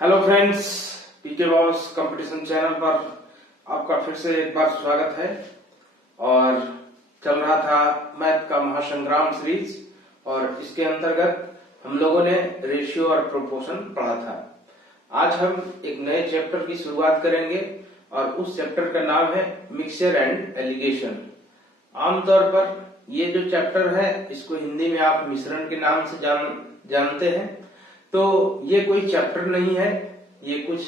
Hello friends, पीके boss competition channel पर आपका फिर से एक बार स्वागत है। और चल रहा था मैथ का महासंग्राम सीरीज और इसके अंतर्गत हम लोगों ने रेशियो और प्रोपोर्शन पढ़ा था। आज हम एक नए चैप्टर की शुरुआत करेंगे और उस चैप्टर का नाम है मिक्सचर एंड एलिगेशन। आमतौर पर ये जो चैप्टर है इसको हिंदी में आप मिश्रण के नाम से जानते हैं। तो ये कोई चैप्टर नहीं है, ये कुछ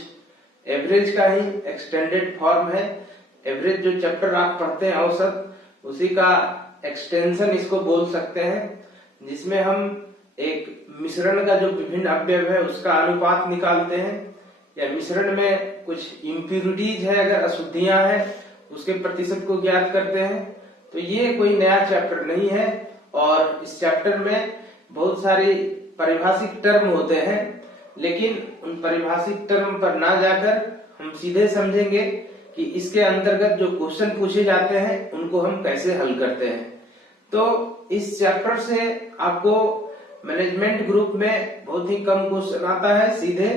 एवरेज का ही एक्सटेंडेड फॉर्म है। एवरेज जो चैप्टर आप पढ़ते हैं औसत, उसी का एक्सटेंशन इसको बोल सकते हैं, जिसमें हम एक मिश्रण का जो विभिन्न अवयव है उसका अनुपात निकालते हैं, या मिश्रण में कुछ इम्प्यूरिटीज है, अगर अशुद्धियां हैं उसके प्रतिशत को ज्ञात करते हैं। तो ये कोई नया चैप्टर नहीं है और इस चैप्टर में बहुत सारी परिभाषिक टर्म होते हैं, लेकिन उन परिभाषिक टर्म पर ना जाकर हम सीधे समझेंगे कि इसके अंतर्गत जो क्वेश्चन पूछे जाते हैं उनको हम कैसे हल करते हैं। तो इस चैप्टर से आपको मैनेजमेंट ग्रुप में बहुत ही कम क्वेश्चन आता है सीधे।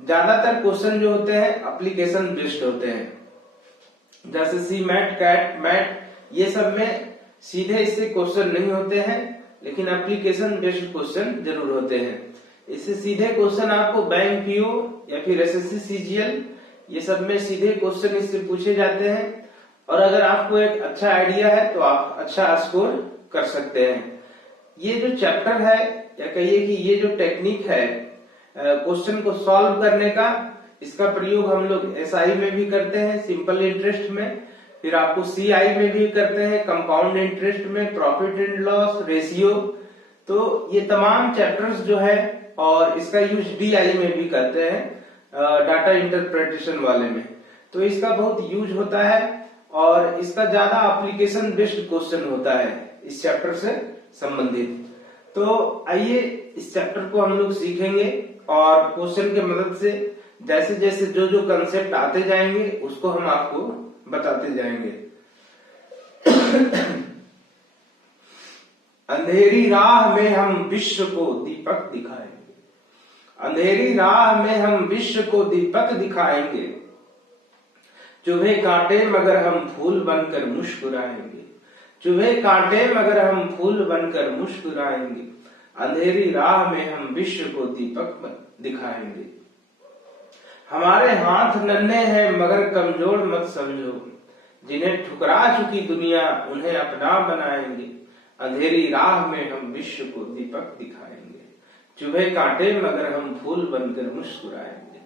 ज्यादातर क्वेश्चन जो होते हैं एप्लीकेशन बेस्ड होते हैं, जैसे सी मैट, कैट मैट, ये सब में सीधे इससे क्वेश्चन नहीं होते हैं, लेकिन एप्लीकेशन बेस्ड क्वेश्चन जरूर होते हैं। इससे सीधे क्वेश्चन आपको बैंक पीओ या फिर एसएससी सीजीएल, ये सब में सीधे क्वेश्चन इससे पूछे जाते हैं। और अगर आपको एक अच्छा आइडिया है तो आप अच्छा स्कोर कर सकते हैं। ये जो चैप्टर है, या कहिए कि ये जो टेक्निक है क्वेश्चन को सॉल्व करने का, इसका प्रयोग हम लोग एसआई में भी करते हैं, सिंपल इंटरेस्ट में, फिर आपको सीआई में भी करते हैं, कंपाउंड इंटरेस्ट में, प्रॉफिट एंड लॉस, रेशियो। तो ये तमाम चैप्टर्स जो है, और इसका यूज डीआई में भी करते हैं, डाटा इंटरप्रिटेशन वाले में। तो इसका बहुत यूज होता है और इसका ज्यादा एप्लीकेशन बेस्ड क्वेश्चन होता है इस चैप्टर से संबंधित। तो आइए इस चैप्टर को हम लोग सीखेंगे और क्वेश्चन के मदद से जैसे जैसे जो जो कंसेप्ट आते जाएंगे उसको हम आपको बताते जाएंगे। अंधेरी राह में हम विश्व को दीपक दिखाएंगे, अंधेरी राह में हम विश्व को दीपक दिखाएंगे, चुभे कांटे मगर हम फूल बनकर मुस्कुराएंगे, चुभे कांटे मगर हम फूल बनकर मुस्कुराएंगे, अंधेरी राह में हम विश्व को दीपक दिखाएंगे। हमारे हाथ नन्हे हैं मगर कमजोर मत समझो, जिन्हें ठुकरा चुकी दुनिया उन्हें अपना बनाएंगे, अंधेरी राह में हम विश्व को दीपक दिखाएंगे, चुभे कांटे मगर हम फूल बनकर मुस्कुराएंगे।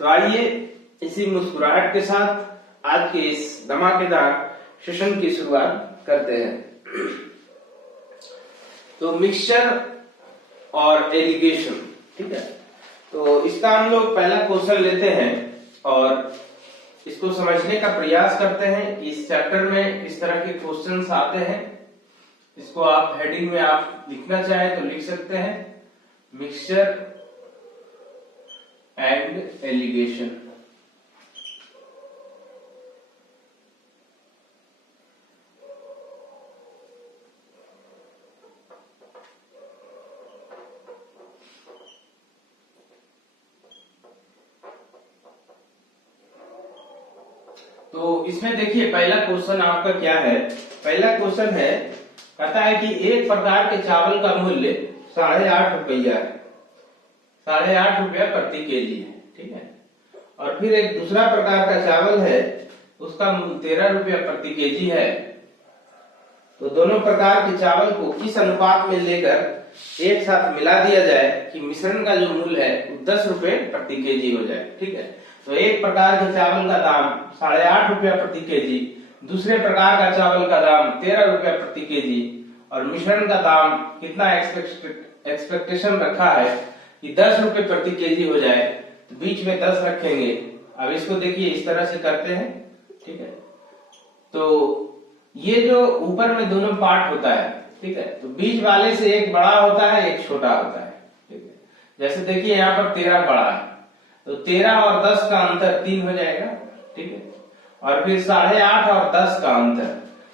तो आइए इसी मुस्कुराहट के साथ आज के इस धमाकेदार सेशन की शुरुआत करते हैं। तो मिक्सचर और एलिगेशन, ठीक है। तो इसका हम लोग पहला क्वेश्चन लेते हैं और इसको समझने का प्रयास करते हैं कि इस चैप्टर में किस तरह के क्वेश्चंस आते हैं। इसको आप हेडिंग में आप लिखना चाहें तो लिख सकते हैं, मिक्सचर एंड एलिगेशन। तो इसमें देखिए पहला क्वेश्चन आपका क्या है। पहला क्वेश्चन है, कहता है कि एक प्रकार के चावल का मूल्य 8.5 रुपया है, 8.5 रुपया प्रति केजी है, ठीक है। और फिर एक दूसरा प्रकार का चावल है, उसका मूल्य 13 रुपया प्रति केजी है। तो दोनों प्रकार के चावल को किस अनुपात में लेकर एक साथ मिला दिया जाए कि मिश्रण का जो मूल्य है 10 रुपए प्रति केजी हो जाए, ठीक है। तो एक प्रकार के चावल का दाम 8.5 रुपया प्रति केजी, दूसरे प्रकार का चावल का दाम 13 रुपया प्रति केजी, और मिश्रण का दाम कितना एक्सपेक्टेशन रखा है कि 10 रुपए प्रति केजी हो जाए, तो बीच में 10 रखेंगे। अब इसको देखिए इस तरह से करते हैं, ठीक है। तो ये जो ऊपर में दोनों पार्ट होता है, ठीक है, तो बीच वाले से एक बड़ा होता है एक छोटा होता है, ठीक है। जैसे देखिए यहाँ पर 13 बड़ा है, तो 13 और 10 का अंतर 3 हो जाएगा, ठीक है। और फिर 8.5 और 10 का अंतर,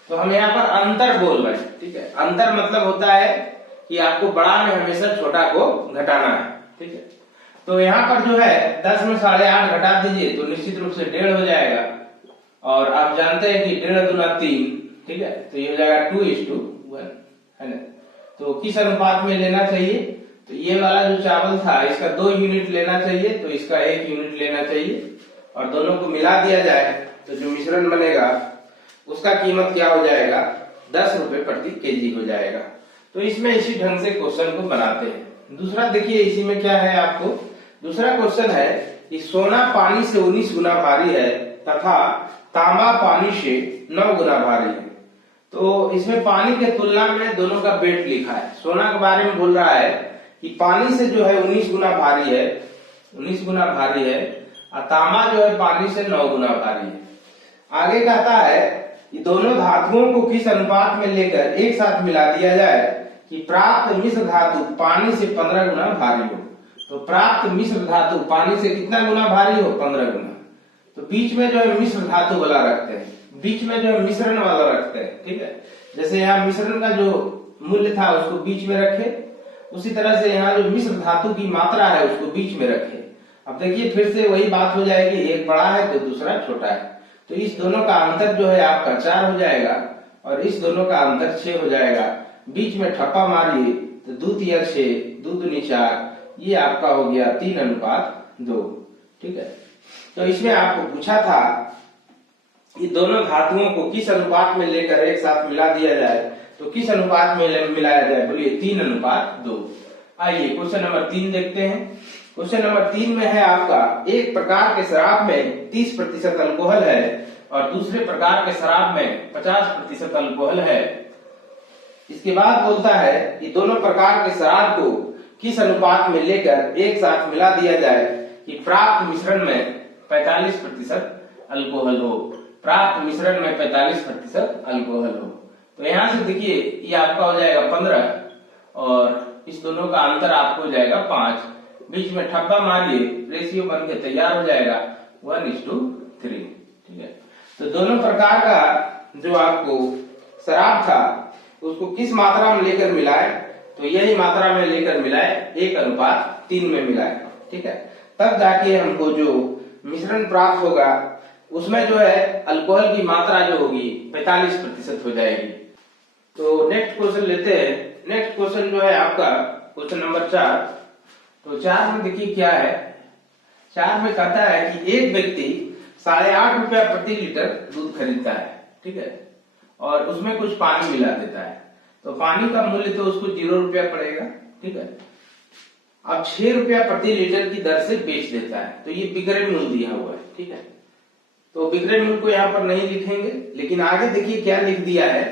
तो हम यहाँ पर अंतर बोल रहे हैं, ठीक है। अंतर मतलब होता है कि आपको बड़ा में हमेशा छोटा को घटाना है, ठीक है। तो यहाँ पर जो है 10 में 8.5 घटा दीजिए तो निश्चित रूप से 1.5 हो जाएगा। और आप जानते हैं कि 1.5 दूना 3, ठीक है, तो ये हो जाएगा 2:1, है ना। तो किस अनुपात में लेना चाहिए, तो ये वाला जो चावल था इसका 2 यूनिट लेना चाहिए, तो इसका 1 यूनिट लेना चाहिए और दोनों को मिला दिया जाए तो जो मिश्रण बनेगा उसका कीमत क्या हो जाएगा, 10 रुपए प्रति केजी हो जाएगा। तो इसमें इसी ढंग से क्वेश्चन को बनाते हैं। दूसरा देखिए इसी में क्या है, आपको दूसरा क्वेश्चन है कि सोना पानी से 19 गुना भारी है तथा तांबा पानी से 9 गुना भारी है। तो इसमें पानी के तुलना में दोनों का वेट लिखा है। सोना के बारे में बोल रहा है कि पानी से जो है 19 गुना भारी है, 19 गुना भारी है, और तांबा जो है पानी से 9 गुना भारी है। आगे कहता है कि दोनों धातुओं को किस अनुपात में लेकर एक साथ मिला दिया जाए कि प्राप्त मिश्र धातु पानी से 15 गुना भारी हो। तो प्राप्त मिश्र धातु पानी से कितना गुना भारी हो, 15 गुना। तो बीच में जो है मिश्र धातु वाला रखते हैं, बीच में जो है मिश्रण वाला रखते हैं, ठीक है। जैसे यहाँ मिश्रण का जो मूल्य था उसको बीच में रखे, उसी तरह से यहाँ जो मिश्र धातु की मात्रा है उसको बीच में रखे। अब देखिए फिर से वही बात हो जाएगी, एक बड़ा है तो दूसरा छोटा है, तो इस दोनों का अंतर जो है आपका 4 हो जाएगा और इस दोनों का अंतर 6 हो जाएगा। बीच में ठप्पा मारिए तो 2 तिया 6, 2 दूनी 4, ये आपका हो गया 3:2, ठीक है। तो इसमें आपको पूछा था कि दोनों धातुओं को किस अनुपात में लेकर एक साथ मिला दिया जाए, तो किस अनुपात में मिलाया जाए, बोलिए 3:2। आइए क्वेश्चन नंबर 3 देखते हैं। क्वेश्चन नंबर 3 में है आपका, एक प्रकार के शराब में 30% अल्कोहल है और दूसरे प्रकार के शराब में 50% अल्कोहल है। इसके बाद बोलता है कि दोनों प्रकार के शराब को किस अनुपात में लेकर एक साथ मिला दिया जाए कि प्राप्त मिश्रण में 45% अल्कोहल हो, प्राप्त मिश्रण में 45% अल्कोहल हो। तो यहाँ से देखिए ये आपका हो जाएगा 15 और इस दोनों का अंतर आपको हो जाएगा 5। बीच में ठप्पा मारिए, रेशियो बन के तैयार हो जाएगा 1:3, ठीक है। तो दोनों प्रकार का जो आपको शराब था उसको किस मात्रा में लेकर मिलाए, तो यही मात्रा में लेकर मिलाए, 1:3 में मिलाए, ठीक है। तब जाके हमको जो मिश्रण प्राप्त होगा उसमें जो है अल्कोहल की मात्रा जो होगी 45% हो जाएगी। तो नेक्स्ट क्वेश्चन लेते हैं। नेक्स्ट क्वेश्चन जो है आपका क्वेश्चन नंबर 4। तो 4 में देखिए क्या है, 4 में कहता है कि एक व्यक्ति 8.5 रुपया प्रति लीटर दूध खरीदता है, ठीक है, और उसमें कुछ पानी मिला देता है। तो पानी का मूल्य तो उसको 0 रुपया पड़ेगा, ठीक है। अब 6 रुपया प्रति लीटर की दर से बेच देता है, तो ये विक्रय मूल्य दिया हुआ है, ठीक है। तो विक्रय मूल्य को यहाँ पर नहीं लिखेंगे, लेकिन आगे देखिए क्या लिख दिया है,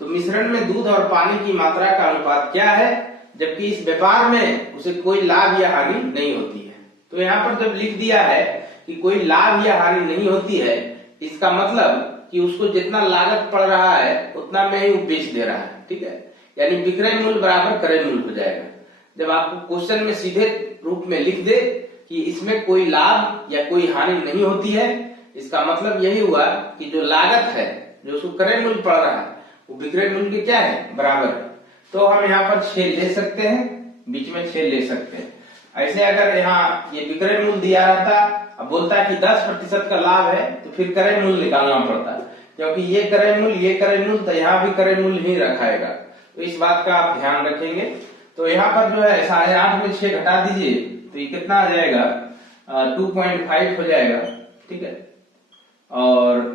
तो मिश्रण में दूध और पानी की मात्रा का अनुपात क्या है, जबकि इस व्यापार में उसे कोई लाभ या हानि नहीं होती है। तो यहाँ पर जब लिख दिया है कि कोई लाभ या हानि नहीं होती है, इसका मतलब कि उसको जितना लागत पड़ रहा है उतना में ही वो बेच दे रहा है, ठीक है। यानी विक्रय मूल्य बराबर क्रय मूल्य हो जाएगा। जब आपको क्वेश्चन में सीधे रूप में लिख दे कि इसमें कोई लाभ या कोई हानि नहीं होती है, इसका मतलब यही हुआ कि जो लागत है, जो उसको क्रय मूल्य पड़ रहा है, वो विक्रय मूल्य के क्या है, बराबर है। तो हम यहाँ पर 6 ले सकते हैं, बीच में 6 ले सकते हैं। ऐसे अगर यहाँ ये विक्रय मूल्य दिया रहता, अब बोलता है कि 10% का लाभ है, तो फिर क्रय मूल्य निकालना पड़ता है, क्योंकि ये क्रय मूल्य, ये क्रय मूल्य, तो यहाँ भी क्रय मूल्य ही रखाएगा। तो इस बात का आप ध्यान रखेंगे। तो यहाँ पर जो है 8.5 में 6 घटा दीजिए तो ये कितना आ जाएगा, 2.5 हो जाएगा, ठीक है। और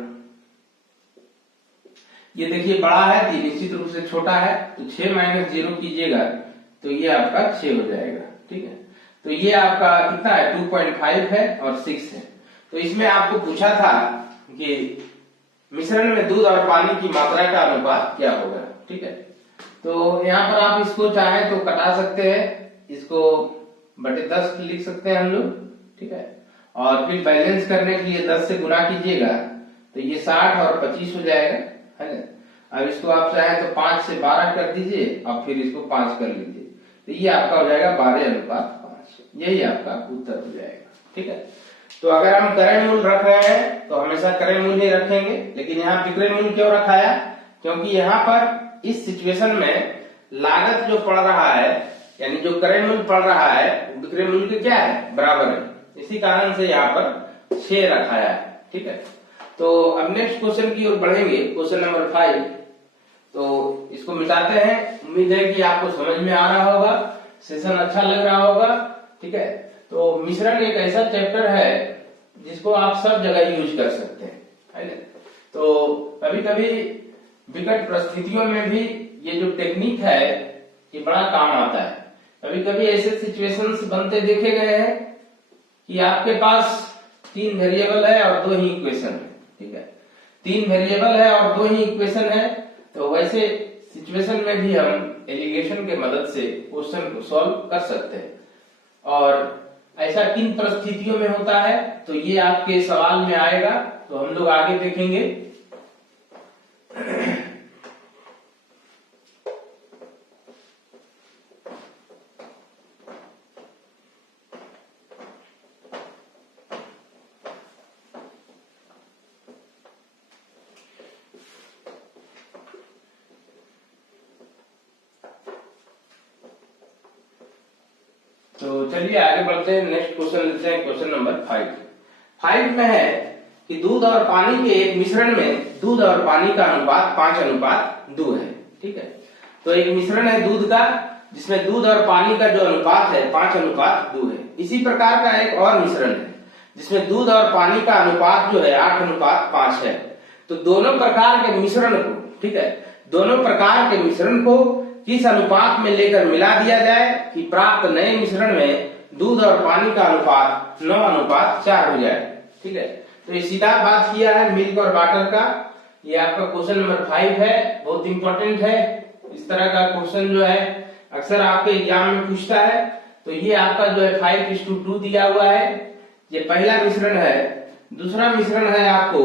ये देखिए बड़ा है तो निश्चित रूप से छोटा है, तो 6 - 0 कीजिएगा तो ये आपका 6 हो जाएगा, ठीक है। तो ये आपका कितना है, 2.5 है और 6 है। तो इसमें आपको पूछा था कि मिश्रण में दूध और पानी की मात्रा का अनुपात क्या होगा, ठीक है। तो यहाँ पर आप इसको चाहे तो कटा सकते हैं, इसको बटे 10 लिख सकते हैं हम लोग, ठीक है। और फिर बैलेंस करने के लिए 10 से गुना कीजिएगा तो ये 60 और 25 हो जाएगा, है ना। अब इसको आप चाहे तो 5 से 12 कर दीजिए और फिर इसको 5 कर लीजिए, तो ये आपका हो जाएगा 12:5। यही आपका उत्तर हो जाएगा, ठीक है। तो अगर हम क्रय मूल्य रख रहे हैं तो हमेशा क्रय मूल्य ही रखेंगे, लेकिन यहाँ विक्रय मूल्य क्यों रखाया, क्योंकि यहाँ पर इस सिचुएशन में लागत जो पड़ रहा है यानी जो क्रय मूल्य पड़ रहा है विक्रय मूल्य के क्या है, बराबर है। इसी कारण से यहाँ पर 6 रखा है, ठीक है। तो अब नेक्स्ट क्वेश्चन की ओर बढ़ेंगे, क्वेश्चन नंबर 5। तो इसको मिटाते हैं। उम्मीद है कि आपको समझ में आ रहा होगा, सेशन अच्छा लग रहा होगा, ठीक है। तो मिश्रण एक ऐसा चैप्टर है जिसको आप सब जगह यूज कर सकते हैं, है ना। तो कभी कभी विकट परिस्थितियों में भी ये जो टेक्निक है ये बड़ा काम आता है। कभी कभी ऐसे सिचुएशंस बनते देखे गए हैं कि आपके पास 3 वेरिएबल है और 2 ही इक्वेशन है, ठीक है। 3 वेरिएबल है और 2 ही इक्वेशन है। तो वैसे सिचुएशन में भी हम एलिगेशन के मदद से क्वेश्चन को सॉल्व कर सकते हैं। और ऐसा किन परिस्थितियों में होता है तो ये आपके सवाल में आएगा, तो हम लोग आगे देखेंगे। तो चलिए आगे बढ़ते हैं, नेक्स्ट क्वेश्चन लेते हैं, क्वेश्चन नंबर 5 में है कि दूध और पानी के एक मिश्रण में दूध और पानी का अनुपात 5:2 है, ठीक है। तो एक मिश्रण है दूध का जिसमें दूध और पानी का जो अनुपात है 5:2 है। इसी प्रकार का एक और मिश्रण है जिसमें दूध और पानी का अनुपात जो है 8:5 है। तो दोनों प्रकार के मिश्रण को, ठीक है, दोनों प्रकार के मिश्रण को किस अनुपात में लेकर मिला दिया जाए कि प्राप्त नए मिश्रण में दूध और पानी का अनुपात 9:4 हो जाए, ठीक है। तो ये सीधा बात किया है मिल्क और वाटर का। ये आपका क्वेश्चन नंबर 5 है, बहुत इंपॉर्टेंट है। इस तरह का क्वेश्चन जो है अक्सर आपके एग्जाम में पूछता है। तो ये आपका जो है 5:2 दिया हुआ है, ये पहला मिश्रण है। दूसरा मिश्रण है आपको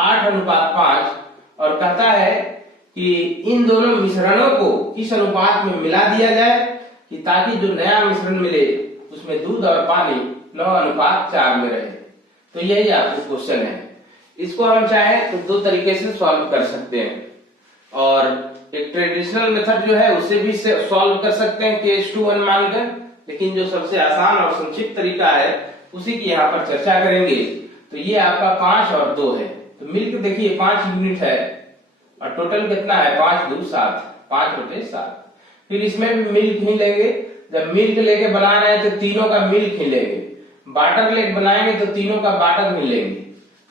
8:5 और कहता है कि इन दोनों मिश्रणों को किस अनुपात में मिला दिया जाए कि ताकि जो नया मिश्रण मिले उसमें दूध और पानी 9:4 में रहे। तो यही आपको क्वेश्चन है। इसको हम चाहे तो 2 तरीके से सॉल्व कर सकते हैं, और एक ट्रेडिशनल मेथड जो है उससे भी सॉल्व कर सकते हैं K:1 मानकर, लेकिन जो सबसे आसान और संक्षिप्त तरीका है उसी की यहाँ पर चर्चा करेंगे। तो ये आपका 5 और 2 है। तो मिल्क देखिए 5 यूनिट है और टोटल कितना है 5×2 7, 5/7। फिर इसमें भी मिल्क ही लेंगे। जब मिल्क लेके बना रहे हैं तो तीनों का मिल्क ही लेंगे। बाटर लेके बनाएंगे तो तीनों का बाटर ही लेंगे।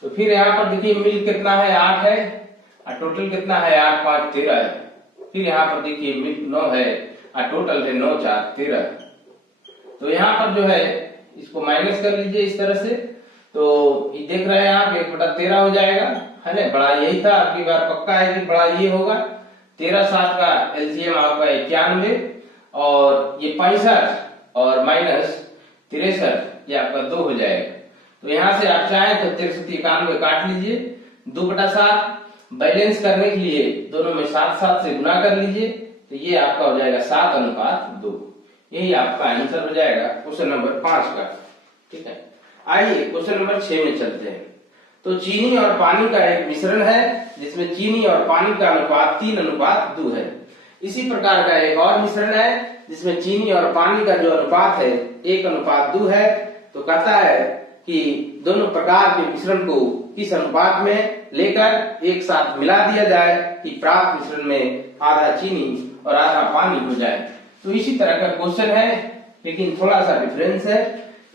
तो फिर यहाँ पर देखिए मिल्क कितना है 8 है और टोटल कितना है 8 5 13 है। फिर यहाँ पर देखिए मिल्क 9 है और टोटल है 9 4 13। तो यहाँ पर जो है इसको माइनस कर लीजिए इस तरह से। तो ये देख रहे हैं आप 1/13 हो जाएगा, है ना। बड़ा यही था, आपकी बार पक्का है कि बड़ा ये होगा। 13×7 का एलसीएम आपका 91 और ये 65 और माइनस 63 ये आपका 2 हो जाएगा। तो यहाँ से आप चाहें तो 6391 काट लीजिए, 2/7 बैलेंस करने के लिए दोनों में 7 से गुना कर लीजिए। तो ये आपका हो जाएगा 7:2। यही आपका आंसर हो जाएगा क्वेश्चन नंबर 5 का, ठीक है। आइए क्वेश्चन नंबर 6 में चलते हैं। तो चीनी और पानी का एक मिश्रण है जिसमें चीनी और पानी का अनुपात 3:2 है। इसी प्रकार का एक और मिश्रण है जिसमें चीनी और पानी का जो अनुपात है 1:2 है। तो कहता है कि दोनों प्रकार के मिश्रण को किस अनुपात में लेकर एक साथ मिला दिया जाए कि प्राप्त मिश्रण में आधा चीनी और आधा पानी हो जाए। तो इसी तरह का क्वेश्चन है, लेकिन थोड़ा सा डिफरेंस है,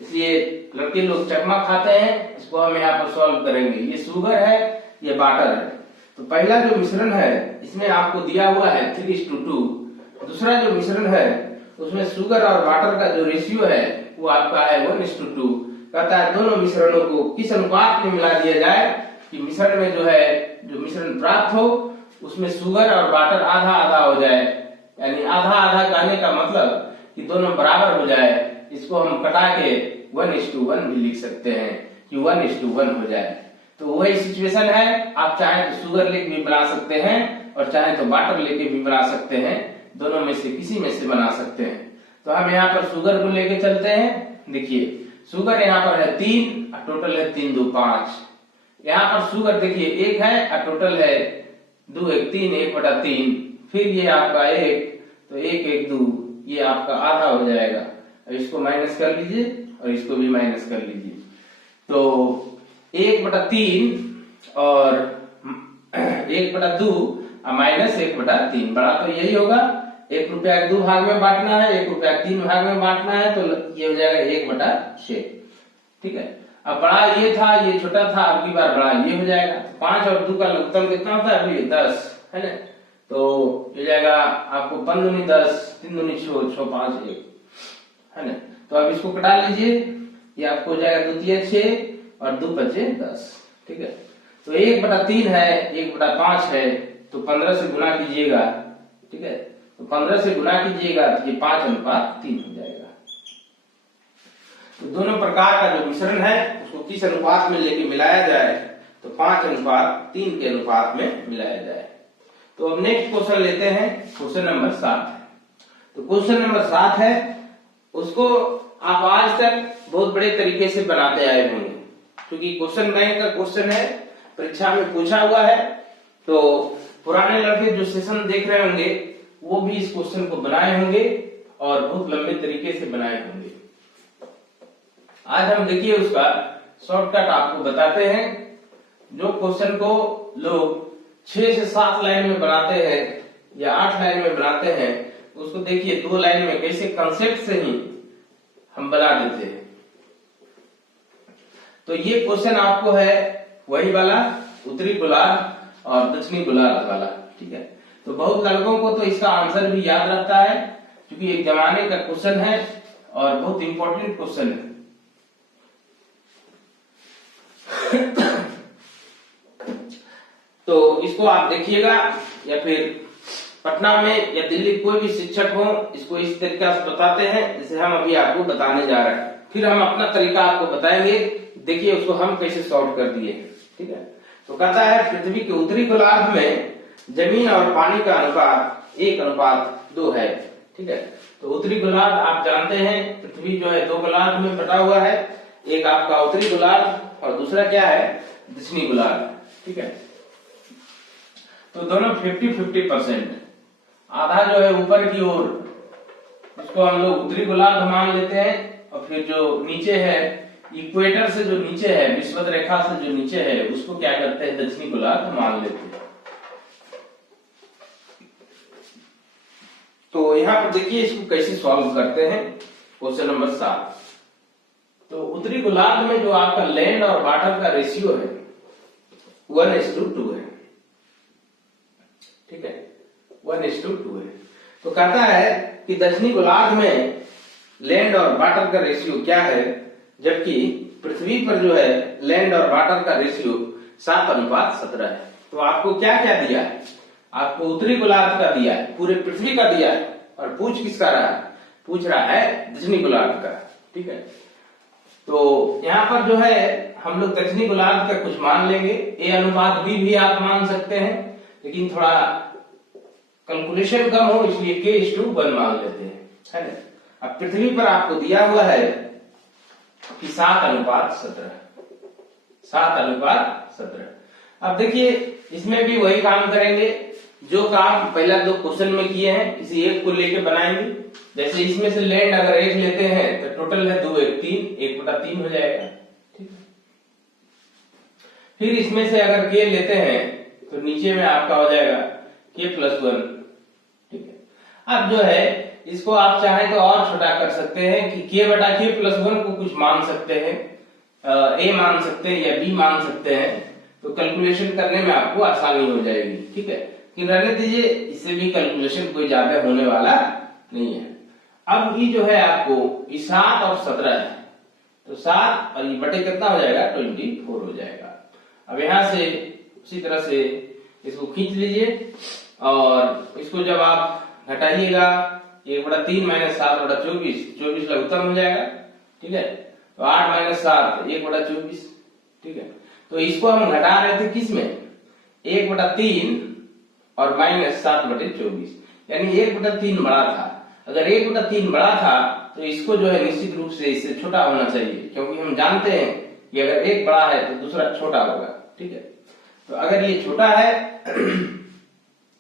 इसलिए लड़के लोग चकमा खाते हैं। इसको हम यहाँ पर सॉल्व करेंगे। ये शुगर है, ये वाटर है। तो पहला जो मिश्रण है इसमें आपको दिया हुआ है 3:2। दूसरा जो मिश्रण है उसमें शुगर और वाटर का जो रेशियो है वो आपका है 1:2। कहता है दोनों मिश्रणों को किस अनुपात में मिला दिया जाए कि मिश्रण में जो है जो मिश्रण प्राप्त हो उसमें शुगर और वाटर आधा आधा हो जाए। यानी आधा आधा कहने का मतलब कि दोनों बराबर हो जाए। इसको हम कटा के 1:1 भी लिख सकते हैं कि 1:1 हो जाए। तो वही सिचुएशन है, आप चाहे तो शुगर लेके भी बना सकते हैं और चाहे तो वाटर लेके भी बना सकते हैं। दोनों में से किसी में से बना सकते हैं। तो हम यहाँ पर शुगर को लेके चलते हैं। देखिए शुगर यहाँ पर है 3 और टोटल है 3 2 5। यहाँ पर शुगर देखिए 1 है और टोटल है 2 1 3 1/3। फिर ये आपका 1 तो 1 1 2 ये आपका आधा हो जाएगा। अब इसको माइनस कर लीजिए और इसको भी माइनस कर लीजिए। तो 1/3 और 1/2 माइनस 1/3, बड़ा तो यही होगा। 1 रुपया 2 भाग में बांटना है, 1 रुपया 3 भाग में बांटना है, तो ये हो जाएगा 1/6। ठीक है। अब बड़ा ये था, ये छोटा था, अब की बार बड़ा ये हो जाएगा। 5 और 2 का लघुत्तम कितना होता है अभी? 10 है ना। तो ये जाएगा आपको 5 दूनी 10, 3 दूनी 6, 6 5 1 है ना। तो अब इसको कटा लीजिए, ये आपको हो जाएगा 2 तिया 6 और 2 पचे 10। ठीक है। तो 1/3 है, 1/5 है, तो 15 से गुना कीजिएगा। ठीक है। तो 15 से गुना कीजिएगा तो ये 5:3 हो जाएगा। तो दोनों प्रकार का जो मिश्रण है उसको किस अनुपात में लेके मिलाया जाए? तो 5:3 के अनुपात में मिलाया जाए। तो अब नेक्स्ट क्वेश्चन लेते हैं, क्वेश्चन नंबर 7। तो क्वेश्चन नंबर 7 है, उसको आप आज तक बहुत बड़े तरीके से बनाते आए होंगे, क्योंकि क्वेश्चन बैंक का क्वेश्चन है, परीक्षा में पूछा हुआ है। तो पुराने लड़के जो सेशन देख रहे होंगे वो भी इस क्वेश्चन को बनाए होंगे और बहुत लंबे तरीके से बनाए होंगे। आज हम देखिए उसका शॉर्टकट आपको बताते हैं। जो क्वेश्चन को लोग 6 से 7 लाइन में बनाते हैं या 8 लाइन में बनाते हैं, उसको देखिए 2 लाइन में कैसे कंसेप्ट से ही हम बना देते हैं। तो ये क्वेश्चन आपको है वही वाला, उत्तरी गोलार्ध और दक्षिणी गोलार्ध वाला। ठीक है। तो बहुत लड़कों को तो इसका आंसर भी याद रहता है, क्योंकि एक जमाने का क्वेश्चन है और बहुत इंपॉर्टेंट क्वेश्चन है। तो इसको आप देखिएगा, या फिर पटना में या दिल्ली कोई भी शिक्षक हो, इसको इस तरीका से बताते हैं जैसे हम अभी आपको बताने जा रहे हैं। फिर हम अपना तरीका आपको बताएंगे, देखिए उसको हम कैसे सॉल्व कर दिए। ठीक है। तो कहता है पृथ्वी के उत्तरी गोलार्ध में जमीन और पानी का अनुपात 1:2 है। ठीक है। तो उत्तरी गोलार्ध आप जानते हैं, पृथ्वी जो है 2 गोलार्ध में बटा हुआ है, एक आपका उत्तरी गोलार्ध और दूसरा क्या है? दक्षिणी गोलार्ध। ठीक है। तो दोनों 50-50%, आधा जो है ऊपर की ओर इसको हम लोग उत्तरी गोलार्ध मान लेते हैं, और फिर जो नीचे है इक्वेटर से जो नीचे है, विषुवत रेखा से जो नीचे है, उसको क्या करते हैं? दक्षिणी गोलार्ध मान लेते हैं। तो यहाँ पर देखिए इसको कैसे सॉल्व करते हैं। Question number 7। तो उत्तरी गोलार्ध में जो आपका लैंड और वाटर का रेशियो है 1:2 है। ठीक है। 1:2 है। तो कहता है कि दक्षिणी गोलार्ध में लैंड और वाटर का रेशियो क्या है, जबकि पृथ्वी पर जो है लैंड और वाटर का रेशियो 7:17 है। तो आपको क्या क्या दिया है? आपको उत्तरी गोलार्ध का दिया है, पूरे पृथ्वी का दिया है, और पूछ किसका रहा है? पूछ रहा है दक्षिणी गोलार्ध का। ठीक है। तो यहाँ पर जो है हम लोग दक्षिणी गोलार्ध का कुछ मान लेंगे, A/B भी आप मान सकते हैं, लेकिन थोड़ा कैलकुलेशन कम हो इसलिए K:1 मान लेते हैं, है ना। अब पृथ्वी पर आपको दिया हुआ है कि 7:17। 7:17। अब देखिए इसमें भी वही काम करेंगे जो काम पहला 2 क्वेश्चन में किए हैं, किसी एक को लेके बनाएंगे। जैसे इसमें से लैंड अगर 1 लेते हैं तो टोटल है 2 1 3, 1/3 हो जाएगा। ठीक है। फिर इसमें से अगर K लेते हैं तो नीचे में आपका हो जाएगा K+1। ठीक है। अब जो है इसको आप चाहे तो और छोटा कर सकते हैं कि K/K+1 को कुछ मान सकते हैं, A मान सकते हैं या B मान सकते हैं, तो कैलकुलेशन करने में आपको आसानी हो जाएगी। ठीक है। कि रहने दीजिए, इससे भी कैलकुलेशन कोई ज्यादा होने वाला नहीं है। अब ये जो है आपको 7 और 17 है, तो 7 और ये बटे कितना हो जाएगा? 24 हो जाएगा। अब यहां से उसी तरह से इसको खींच लीजिए, और इसको जब आप घटाइएगा 1/3 - 7/24, 24 लघुत्तम हो जाएगा। ठीक है। तो 8 - 7 1/24। ठीक है। तो इसको हम घटा रहे थे किस में? 1/3 और -7/24, यानी 1/3 बड़ा था। अगर 1/3 बड़ा था तो इसको जो है निश्चित रूप से इससे छोटा होना चाहिए, क्योंकि हम जानते हैं कि अगर एक बड़ा है तो दूसरा छोटा होगा। ठीक है। तो अगर ये छोटा है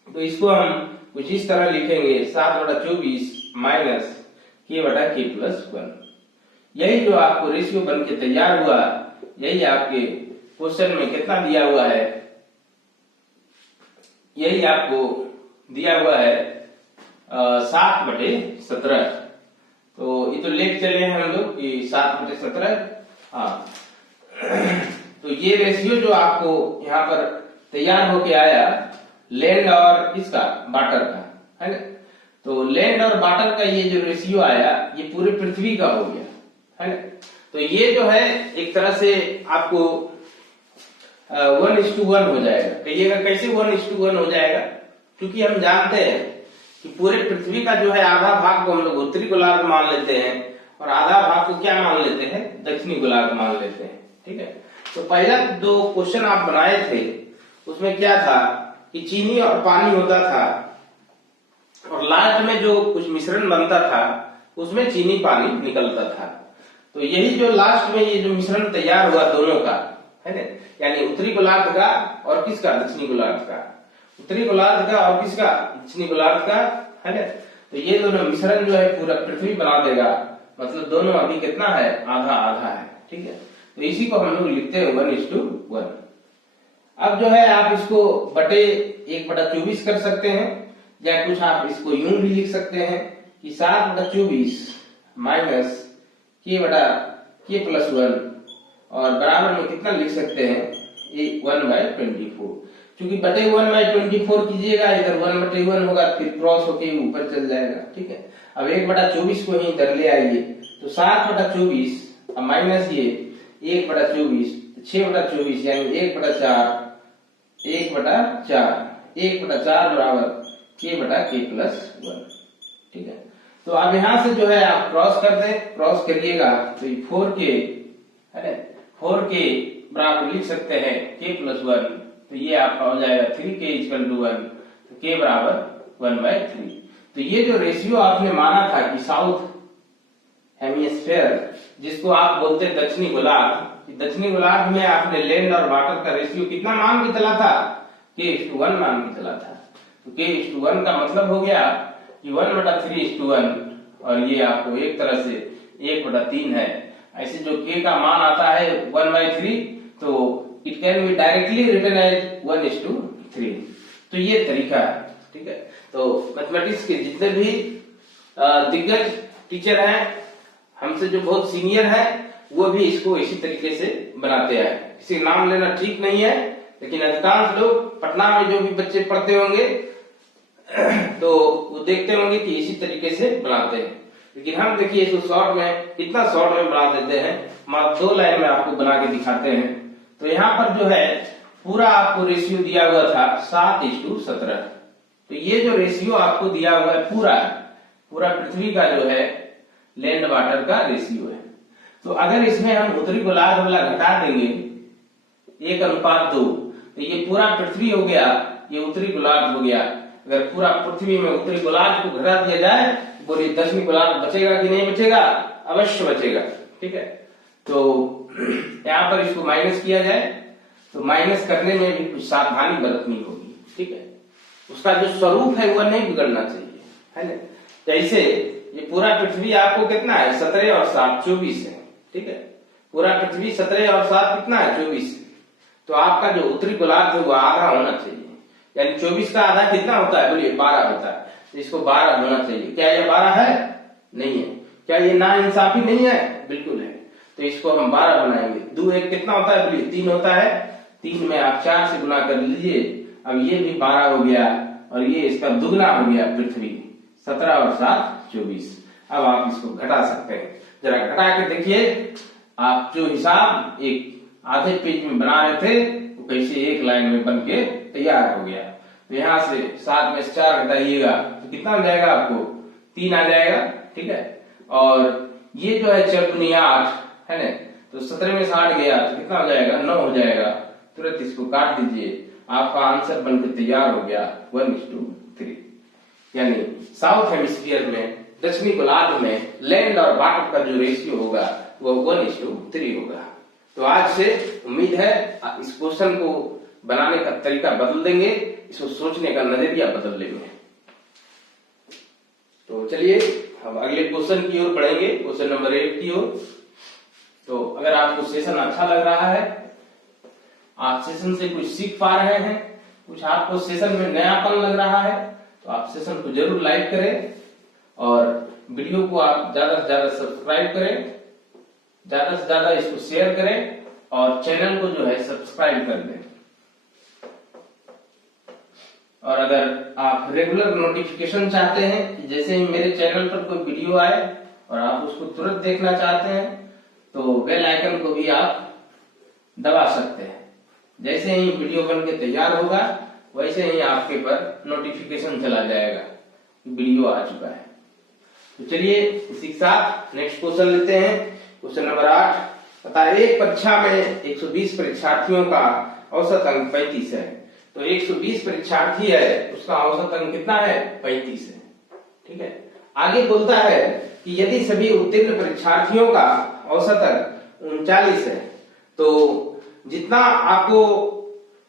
तो इसको हम कुछ इस तरह लिखेंगे, 7/24 माइनस के बटा के प्लस 1। यही जो आपको रेशियो बन के तैयार हुआ, यही आपके क्वेश्चन में कितना दिया हुआ है, यही आपको दिया हुआ है 7/17। तो ये तो लेके चले हैं हम लोग कि 7/17। हाँ, तो ये रेशियो जो आपको यहाँ पर तैयार होके आया लैंड और इसका वाटर का, है ना। तो लैंड और वाटर का ये जो रेशियो आया ये पूरे पृथ्वी का हो गया, है ना। तो ये जो है एक तरह से आपको 1:1 हो जाएगा। कहिएगा कैसे 1:1 हो जाएगा? क्योंकि हम जानते हैं कि पूरे पृथ्वी का जो है आधा भाग को हम लोग उत्तरी गोलार्ध मान लेते हैं और आधा भाग को क्या मान लेते हैं, दक्षिणी गोलार्ध मान लेते हैं, ठीक है। तो पहला जो क्वेश्चन आप बनाए थे उसमें क्या था कि चीनी और पानी होता था और लास्ट में जो कुछ मिश्रण बनता था उसमें चीनी पानी निकलता था। तो यही जो लास्ट में ये जो मिश्रण तैयार हुआ दोनों का, है ना, यानी उत्तरी गोलार्ध का और किसका, दक्षिणी गोलार्ध का, उत्तरी गोलार्ध का और किसका, दक्षिणी गोलार्ध का, है ना। तो ये दोनों मिश्रण जो है पूरा पृथ्वी बना देगा, मतलब दोनों अभी कितना है, आधा आधा है, ठीक है। तो इसी को हम लोग लिखते हैं 1:1। अब जो है आप इसको बटे 1/24 कर सकते हैं, या कुछ आप इसको यूं भी लिख सकते हैं कि 7/24 माइनस के बटा के प्लस 1 और बराबर में कितना लिख सकते हैं, 1/24। क्योंकि बटे 1/24 कीजिएगा, इधर 1/1 होगा, फिर क्रॉस होके ऊपर चल जाएगा, ठीक है। अब 1/24 को ही इधर ले आइए, तो 7/24 माइनस ये 1/24, 6/24 यानी 1/4, 1/4 बराबर के बटा के प्लस 1, ठीक है। तो अब यहां से जो है आप क्रॉस कर दें, क्रॉस करिएगा तो 4k, है ना, 4k बराबर लिख सकते हैं k प्लस 1, तो ये आपका हो जाएगा 3k = 1, तो k बराबर 1/3। तो ये जो रेशियो आपने माना था कि साउथ हेमिस्फेयर, जिसको आप बोलते हैं दक्षिणी गोलार्ध, दक्षिणी गोलार्ध में आपने लैंड और वाटर का रेशियो कितना मान के चला था, k:1 मान के चला था। तो k:1 का मतलब हो गया कि 1/3:1, और ये आपको एक तरह से 1/3 है। ऐसे जो k का मान आता है 1/3, तो it can be directly written as 1:3। तो ये तरीका है, ठीक है। तो मैथमेटिक्स के जितने भी दिग्गज टीचर हैं, हमसे जो बहुत सीनियर हैं, वो भी इसको इसी तरीके से बनाते हैं। किसी नाम लेना ठीक नहीं है, लेकिन अधिकांश लोग पटना में जो भी बच्चे पढ़ते होंगे तो वो देखते होंगे कि इसी तरीके से बनाते हैं। लेकिन हम देखिए इसको शॉर्ट में, कितना शॉर्ट में बना देते हैं, मात्र 2 लाइन में आपको बना के दिखाते हैं। तो यहाँ पर जो है पूरा आपको रेशियो दिया हुआ था 7:17। तो ये जो रेशियो आपको दिया हुआ है पूरा पृथ्वी का जो है लैंड वाटर का रेशियो है। तो अगर इसमें हम उत्तरी गोलार्ध वाला घटा देंगे 1:2, तो ये पूरा पृथ्वी हो गया, ये उत्तरी गोलार्ध हो गया। अगर पूरा पृथ्वी में उत्तरी गोलार्ध को घटा दिया जाए, बोलिए दक्षिणी गोलार्ध बचेगा कि नहीं बचेगा? अवश्य बचेगा, ठीक है। तो यहाँ पर इसको माइनस किया जाए, तो माइनस करने में भी कुछ सावधानी बरतनी होगी, ठीक है। उसका जो स्वरूप है वह नहीं बिगड़ना चाहिए, है ना। जैसे ये पूरा पृथ्वी आपको कितना है, 17 और 7 24 है, ठीक है। पूरा पृथ्वी 17 और 7 कितना है, 24 है। तो आपका जो उत्तरी गोलार्ध है वो आधा होना चाहिए, यानी 24 का आधा कितना होता है, बोलिए 12 होता है। तो इसको 12 होना चाहिए। क्या ये 12 है? नहीं है। क्या ये नाइंसाफी नहीं है? बिल्कुल है। तो इसको हम 12 बनाएंगे। 2 1 कितना होता है, बोलिए 3 होता है। 3 में आप 4 से गुना कर लीजिए, अब ये भी 12 हो गया और ये इसका दुगना हो गया पृथ्वी, 17 और 7 24। अब आप इसको घटा सकते हैं, जरा घटा के देखिए आप जो हिसाब एक आधे पेज में बना रहे थे वो कैसे एक लाइन में बन के तैयार हो गया। तो यहाँ से 7 में से 4 घटाइएगा तो कितना हो जाएगा, आपको 3 आ जाएगा, ठीक है। और ये जो है 4 दूनी 8 है ना, तो 17 में से 8 गया तो कितना हो जाएगा, 9 हो जाएगा। तुरंत इसको काट दीजिए, आपका आंसर बनकर तैयार हो गया 1:3। यानी साउथ हेमिस्फीयर में, दक्षिणी गोलार्ध में लैंड और वाटर का जो रेशियो होगा वो 1:3 होगा। तो आज से उम्मीद है इस क्वेश्चन को बनाने का तरीका बदल देंगे, इसको सोचने का नजरिया बदल लेंगे। तो चलिए हम अगले क्वेश्चन की ओर बढ़ेंगे, क्वेश्चन नंबर 8 की ओर। तो अगर आपको सेशन अच्छा लग रहा है, आप सेशन से कुछ सीख पा रहे हैं, कुछ आपको सेशन में नयापन लग रहा है, तो आप सेशन को जरूर लाइक करें और वीडियो को आप ज्यादा से ज्यादा सब्सक्राइब करें, ज्यादा से ज्यादा इसको शेयर करें और चैनल को जो है सब्सक्राइब कर दें। और अगर आप रेगुलर नोटिफिकेशन चाहते हैं कि जैसे ही मेरे चैनल पर कोई वीडियो आए और आप उसको तुरंत देखना चाहते हैं, तो बेल आइकन को भी आप दबा सकते हैं। जैसे ही वीडियो बन के तैयार होगा वैसे ही आपके पर नोटिफिकेशन चला जाएगा वीडियो आ चुका है। तो चलिए इसी के साथ नेक्स्ट क्वेश्चन लेते हैं। क्वेश्चन नंबर 8 बता, एक परीक्षा में 120 परीक्षार्थियों का औसत अंक 35 है। तो 120 परीक्षार्थी है, उसका औसत अंक कितना है? 35 है। ठीक है, आगे बोलता है कि यदि सभी उत्तीर्ण परीक्षार्थियों का औसत अंक 39 है, तो जितना आपको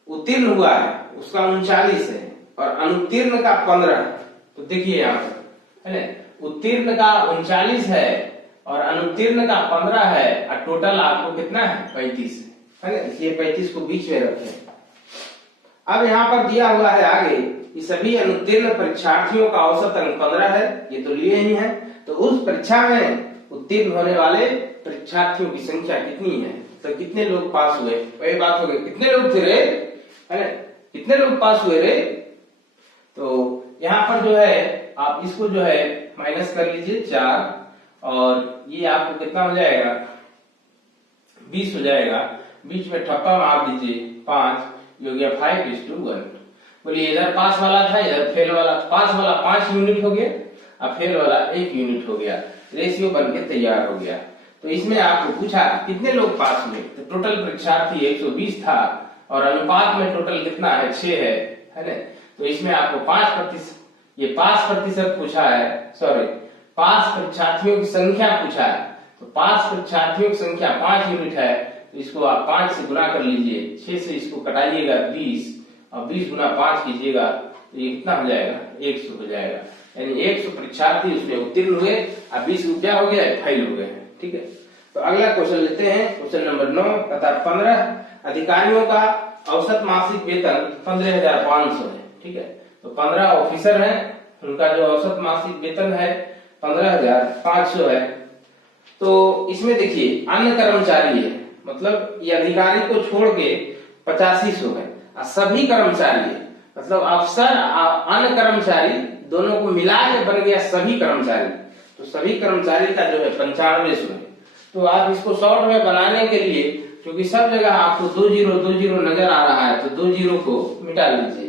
उत्तीर्ण हुआ है उसका 39 है और अनुत्तीर्ण का 15 है। तो देखिए यहाँ पर है ना, उत्तीर्ण का 39 है और अनुत्तीर्ण का 15 है और टोटल आपको कितना है? 35 है ना, इसलिए 35 को बीच में रखें। अब यहाँ पर दिया हुआ है आगे कि सभी अनुत्तीर्ण परीक्षार्थियों का औसत अंक 15 है, ये तो लिए ही है। तो उस परीक्षा में उत्तीर्ण होने वाले परीक्षार्थियों की संख्या कितनी है? तो कितने लोग पास हुए? वही बात हो गई, कितने लोग थे रे, है ना, कितने लोग पास हुए रे? तो यहाँ पर जो है आप इसको जो है माइनस कर लीजिए 4 और ये आपको कितना हो जाएगा? 20 हो जाएगा। बीच में ठप्पा मार दीजिए 5, ये हो गया 5:1। बोलिए इधर पास वाला था, इधर फेल वाला। पास वाला 5 यूनिट हो गया और फेल वाला 1 यूनिट हो गया, रेशियो बन के तैयार हो गया। तो इसमें आपको पूछा कितने लोग पास हुए, तो टोटल परीक्षार्थी 120 था और अनुपात में टोटल कितना है? 6 है ना। तो इसमें आपको 5%, ये 5% पूछा है, सॉरी 5 परीक्षार्थियों की संख्या पूछा है। तो 5 परीक्षार्थियों की संख्या 5 यूनिट है, तो इसको आप 5 से गुना कर लीजिए, 6 से इसको कटाइएगा 20 और 20 गुना 5 कीजिएगा, तो ये कितना हो जाएगा? 100 हो जाएगा। यानी 100 परीक्षार्थी उसमें उत्तीर्ण हुए और 20 रुपया हो गया, फेल हो गए हैं। ठीक है, तो अगला क्वेश्चन लेते हैं, क्वेश्चन नंबर 9 बता, 15 अधिकारियों का औसत मासिक वेतन 15,500 है। ठीक है, तो 15 ऑफिसर हैं, उनका जो औसत मासिक वेतन है 15,500 है। तो इसमें देखिए अन्य कर्मचारी है, मतलब ये अधिकारी को छोड़ के 8500 है और सभी कर्मचारी है, मतलब अफसर अन्य कर्मचारी दोनों को मिला के बन गया सभी कर्मचारी। तो सभी कर्मचारी का जो है 9500 है। तो आप इसको शॉर्ट में बनाने के लिए, क्योंकि सब जगह आपको 2 0 नजर आ रहा है, तो 2 0 को मिटा लीजिए,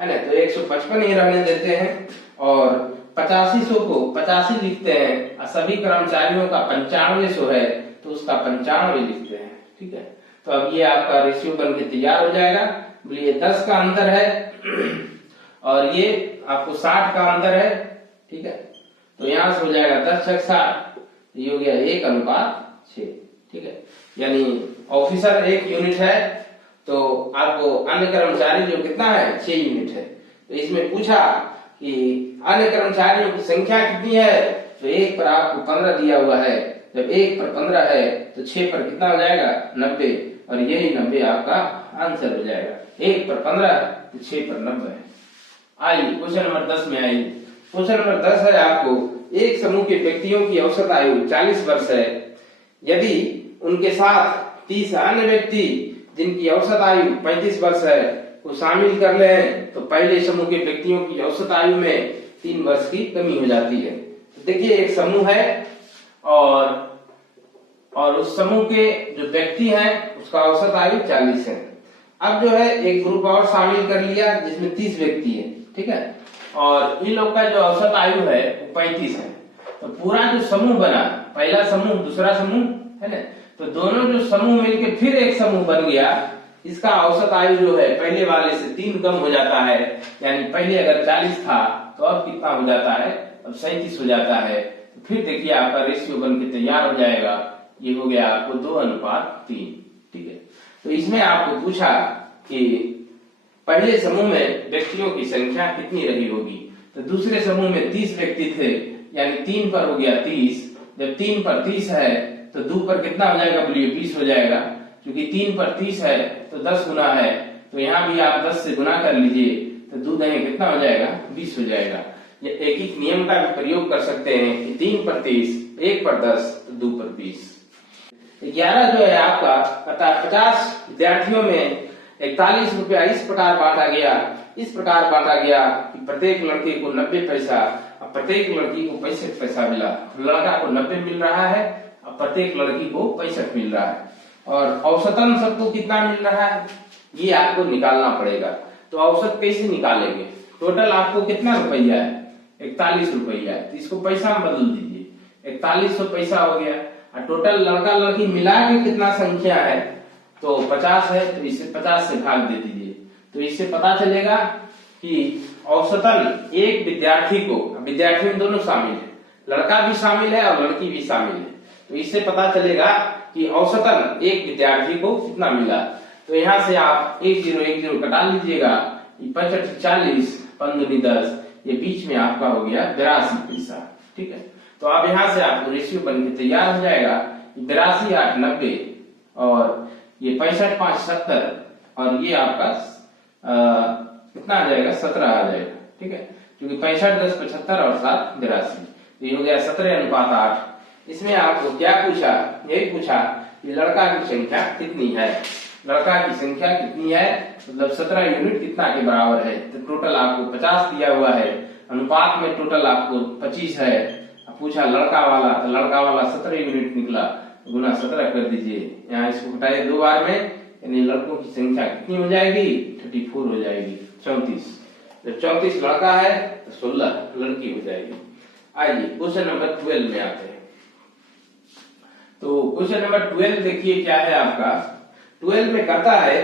है ना। तो 155 ही रहने देते हैं और 8500 को 85 लिखते हैं और सभी कर्मचारियों का 9500 है, तो उसका 95 लिखते हैं। ठीक है, तो अब ये आपका रेशियो बन के तैयार हो जाएगा। बोलिए 10 का अंतर है और ये आपको 60 का अंतर है। ठीक है, तो यहां से हो जाएगा 10 6 60, ये हो गया 1:6। ठीक है, यानी ऑफिसर 1 यूनिट है, तो आपको अन्य कर्मचारी जो कितना है? 6 यूनिट है। तो इसमें पूछा कि अन्य कर्मचारियों की संख्या कितनी है, तो 1 पर आपको 15 दिया हुआ है। जब 1 पर 15 है तो 6 पर कितना हो जाएगा? 90, और यही 90 आपका आंसर हो जाएगा। 1 पर 15 तो 6 पर 90 है। आइए क्वेश्चन नंबर 10 में आइए। क्वेश्चन नंबर 10 है, आपको एक समूह के व्यक्तियों की औसत आयु 40 वर्ष है। यदि उनके साथ 30 अन्य व्यक्ति जिनकी औसत आयु 35 वर्ष है को शामिल कर ले, तो पहले समूह के व्यक्तियों की औसत आयु में 3 वर्ष की कमी हो जाती है। तो देखिए एक समूह है और उस समूह के जो व्यक्ति हैं उसका औसत आयु 40 है। अब जो है एक ग्रुप और शामिल कर लिया जिसमें 30 व्यक्ति है। ठीक है, और इन लोग का जो औसत आयु है वो 35 है। तो पूरा जो समूह बना, पहला समूह दूसरा समूह, है ना, तो दोनों जो समूह मिलके फिर एक समूह बन गया, इसका औसत आयु जो है पहले वाले से 3 कम हो जाता है। यानी पहले अगर 40 था तो अब कितना हो जाता है? अब 37 हो जाता है। तो फिर देखिए आपका रेशियो बन के तैयार हो जाएगा, ये हो गया आपको 2:3। ठीक है, तो इसमें आपको पूछा कि पहले समूह में व्यक्तियों की संख्या कितनी रही होगी। तो दूसरे समूह में 30 व्यक्ति थे, यानी 3 पर हो गया 30। जब 3 पर 30 है तो 2 पर कितना हो जाएगा बोलिए, 20 हो जाएगा। क्योंकि 3 पर 30 है तो 10 गुना है, तो यहाँ भी आप 10 से गुना कर लीजिए तो 2 दही कितना हो जाएगा, 20 हो जाएगा। ये एक ही नियम का भी प्रयोग कर सकते हैं कि 3 पर 30, 1 पर 10 तो 2 पर 20। 11 जो है आपका 50 विद्यार्थियों में 41 रुपया इस प्रकार बांटा गया, इस प्रकार बांटा गया कि प्रत्येक लड़के को 90 पैसा और प्रत्येक लड़की को 65 पैसा मिला। लड़का को 90 मिल रहा है और प्रत्येक लड़की को 65 मिल रहा है। और औसतन सबको कितना मिल रहा है ये आपको निकालना पड़ेगा। तो औसत कैसे निकालेंगे, टोटल आपको कितना रुपया है, 41 रुपया है, तो इसको पैसा में बदल दीजिए, 4100 पैसा हो गया। और टोटल लड़का लड़की मिला के कितना संख्या है तो 50 है, तो इसे 50 से भाग दे दीजिए। तो इससे पता चलेगा कि औसतन एक विद्यार्थी को, विद्यार्थी में दोनों शामिल है, लड़का भी शामिल है और लड़की भी शामिल है, तो इससे पता चलेगा कि औसतन एक विद्यार्थी को कितना मिला। तो यहाँ से आप 1010 कटा लीजिएगा, 65 40 15 10, ये बीच में आपका हो गया 82 पैसा। ठीक है, तो अब यहाँ से आपको रेशियो बन के तैयार हो जाएगा, 82 8 90 और ये 65 5 70 और ये आपका कितना आ जाएगा, 17 आ जाएगा। ठीक है, क्योंकि 65 10 75 और 7 82, तो ये हो गया 17:8। इसमें आपको क्या पूछा, यही पूछा कि लड़का की संख्या कितनी है, लड़का की संख्या कितनी है मतलब 17 यूनिट कितना के बराबर है। तो टोटल आपको 50 दिया हुआ है, अनुपात में टोटल आपको 25 है। पूछा लड़का वाला, तो लड़का वाला 17 यूनिट निकला, गुना 17 कर दीजिए। यहाँ इसको घटाइए 2 बार में, यानी लड़कों की संख्या कितनी हो जाएगी, 34 हो जाएगी, 34। जब 34 लड़का है तो 16 लड़की हो जाएगी। आइए क्वेश्चन नंबर 12 में आते हैं। तो क्वेश्चन नंबर 12 देखिए क्या है आपका। 12 में कहता है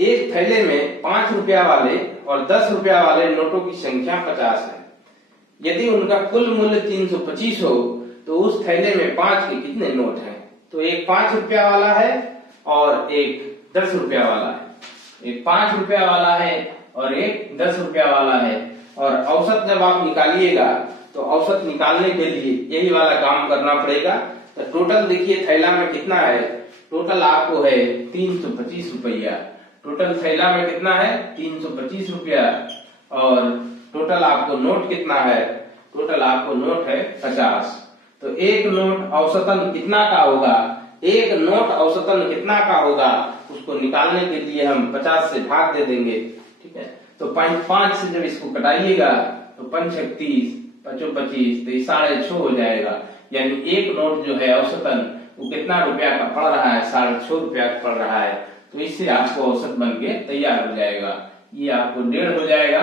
एक थैले में 5 रुपया वाले और 10 रुपया वाले नोटों की संख्या 50 है। यदि उनका कुल मूल्य 325 हो तो उस थैले में 5 के कितने नोट हैं। तो एक 5 रुपया वाला है और एक 10 रुपया वाला है, एक 5 रुपया वाला है और एक 10 रुपया वाला है। और औसत जब आप निकालिएगा तो औसत निकालने के लिए यही वाला काम करना पड़ेगा। तो टोटल देखिए थैला में कितना है, टोटल आपको है 325 रुपया। टोटल थैला में कितना है 325 रुपया और टोटल आपको नोट कितना है, टोटल आपको नोट है 50। तो एक नोट औसतन कितना का होगा, एक नोट औसतन कितना का होगा उसको निकालने के लिए हम 50 से भाग दे देंगे। ठीक है, तो 5 से जब इसको कटाइएगा तो 5 30 25 25, तो 6.5 हो जाएगा। यानी एक नोट जो है औसतन वो कितना रुपया का पड़ रहा है, 6.5 रुपया का पड़ रहा है। तो इससे आपको औसत बन के तैयार हो जाएगा। ये आपको 1.5 हो जाएगा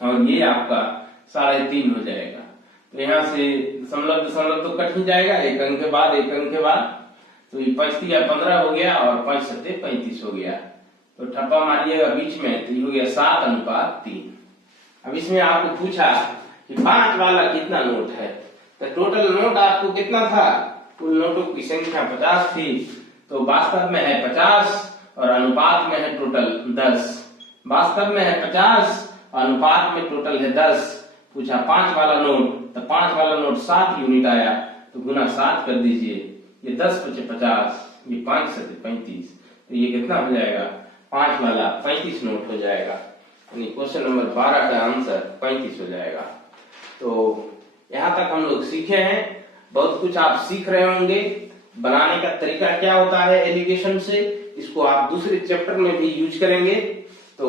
और ये आपका 3.5 हो जाएगा। तो यहाँ से दशमलव दशमलव तो कट ही जाएगा, एक अंक के बाद एक अंक के बाद। तो ये 5 या 15 हो गया और 5 7 35 हो गया। तो ठप्पा मारिएगा बीच में, तो ये हो गया 7:3। अब इसमें आपको पूछा कि 5 वाला कितना नोट है। तो टोटल नोट आपको कितना था, कुल नोटों की संख्या 50 थी, तो वास्तव में है 50 और अनुपात में है टोटल 10। वास्तव में है 50 और अनुपात में टोटल है 10। पूछा 5 वाला नोट, तो 5 वाला नोट 7 यूनिट आया, तो गुना 7 कर दीजिए। ये 10 × 50, ये 5 7 35, तो ये कितना हो जाएगा, 5 वाला 35 नोट हो जाएगा। यानी क्वेश्चन नंबर 12 का आंसर 35 हो जाएगा। तो यहाँ तक हम लोग सीखे हैं, बहुत कुछ आप सीख रहे होंगे। बनाने का तरीका क्या होता है एलिगेशन से, इसको आप दूसरे चैप्टर में भी यूज करेंगे। तो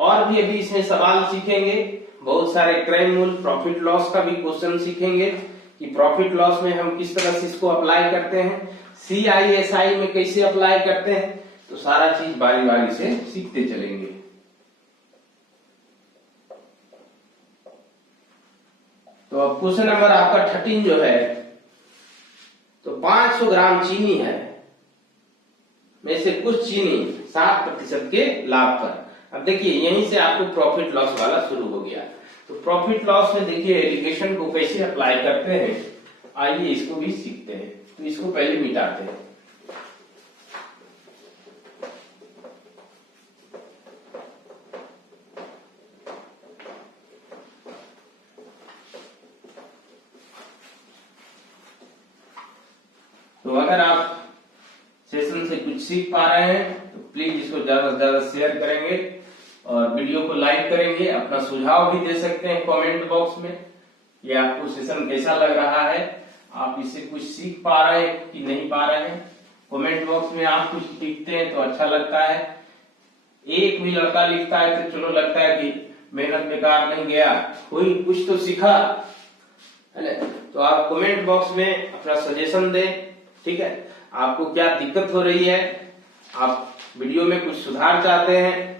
और भी अभी इसमें सवाल सीखेंगे, बहुत सारे क्राइम रूल, प्रॉफिट लॉस का भी क्वेश्चन सीखेंगे कि प्रॉफिट लॉस में हम किस तरह से इसको अप्लाई करते हैं, CISI में कैसे अप्लाई करते हैं। तो सारा चीज बारी बारी से सीखते चलेंगे। तो अब क्वेश्चन नंबर आपका 13 जो है, तो 500 ग्राम चीनी है में से कुछ चीनी 7% के लाभ पर। अब देखिए यहीं से आपको प्रॉफिट लॉस वाला शुरू हो गया। तो प्रॉफिट लॉस में देखिए एलिगेशन को कैसे अप्लाई करते हैं, आइए इसको भी सीखते हैं। तो इसको पहले मिटाते हैं। अगर आप सेशन से कुछ सीख पा रहे हैं तो प्लीज इसको ज्यादा से ज्यादा शेयर करेंगे और वीडियो को लाइक करेंगे। अपना सुझाव भी दे सकते हैं कमेंट बॉक्स में कि आपको सेशन कैसा लग रहा है, आप इससे कुछ सीख पा रहे हैं कि नहीं पा रहे हैं। कमेंट बॉक्स में आप कुछ लिखते हैं तो अच्छा लगता है। एक भी लड़का लिखता है तो चलो लगता है कि मेहनत बेकार नहीं गया, कोई कुछ तो सीखा है ना। तो आप कमेंट बॉक्स में अपना सजेशन दें, ठीक है। आपको क्या दिक्कत हो रही है, आप वीडियो में कुछ सुधार चाहते हैं,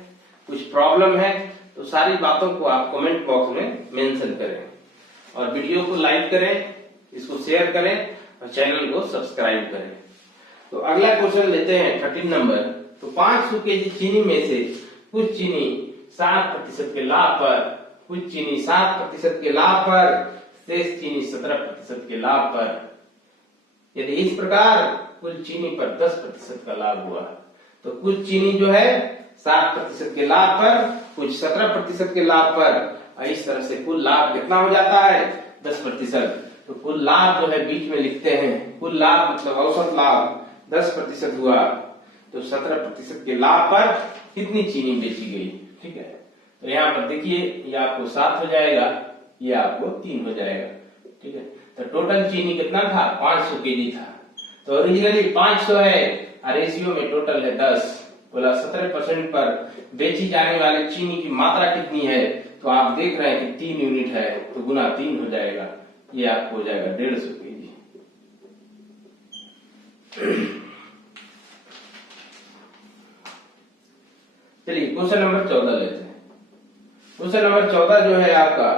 कुछ प्रॉब्लम है, तो सारी बातों को आप कमेंट बॉक्स में मेंशन करें और वीडियो को लाइक करें, इसको शेयर करें और चैनल को सब्सक्राइब करें। तो अगला क्वेश्चन लेते हैं 13 नंबर। तो 500 केजी चीनी में से कुछ चीनी 7% के लाभ पर, कुछ चीनी 7% के लाभ पर, शेष चीनी 17% के लाभ पर। यदि इस प्रकार कुल चीनी पर 10% का लाभ हुआ तो कुछ चीनी जो है 7% के लाभ पर, कुछ 17% के लाभ पर, और इस तरह से कुल लाभ कितना हो जाता है 10%। तो कुल लाभ जो है बीच में लिखते हैं, कुल लाभ मतलब औसत लाभ 10% हुआ तो 17% के लाभ पर कितनी चीनी बेची गई, ठीक है। तो यहाँ पर देखिए ये आपको 7 हो जाएगा, ये आपको 3 हो जाएगा, ठीक है। तो टोटल चीनी कितना था 500 केजी था, तो ओरिजिनली 500 है और रेशियो में टोटल है 10, बोला 17% पर बेची जाने वाली चीनी की मात्रा कितनी है, तो आप देख रहे हैं कि 3 यूनिट है तो गुना 3 हो जाएगा, ये आपको हो जाएगा 150 केजी। चलिए क्वेश्चन नंबर 14 लेते हैं। क्वेश्चन नंबर 14 जो है आपका,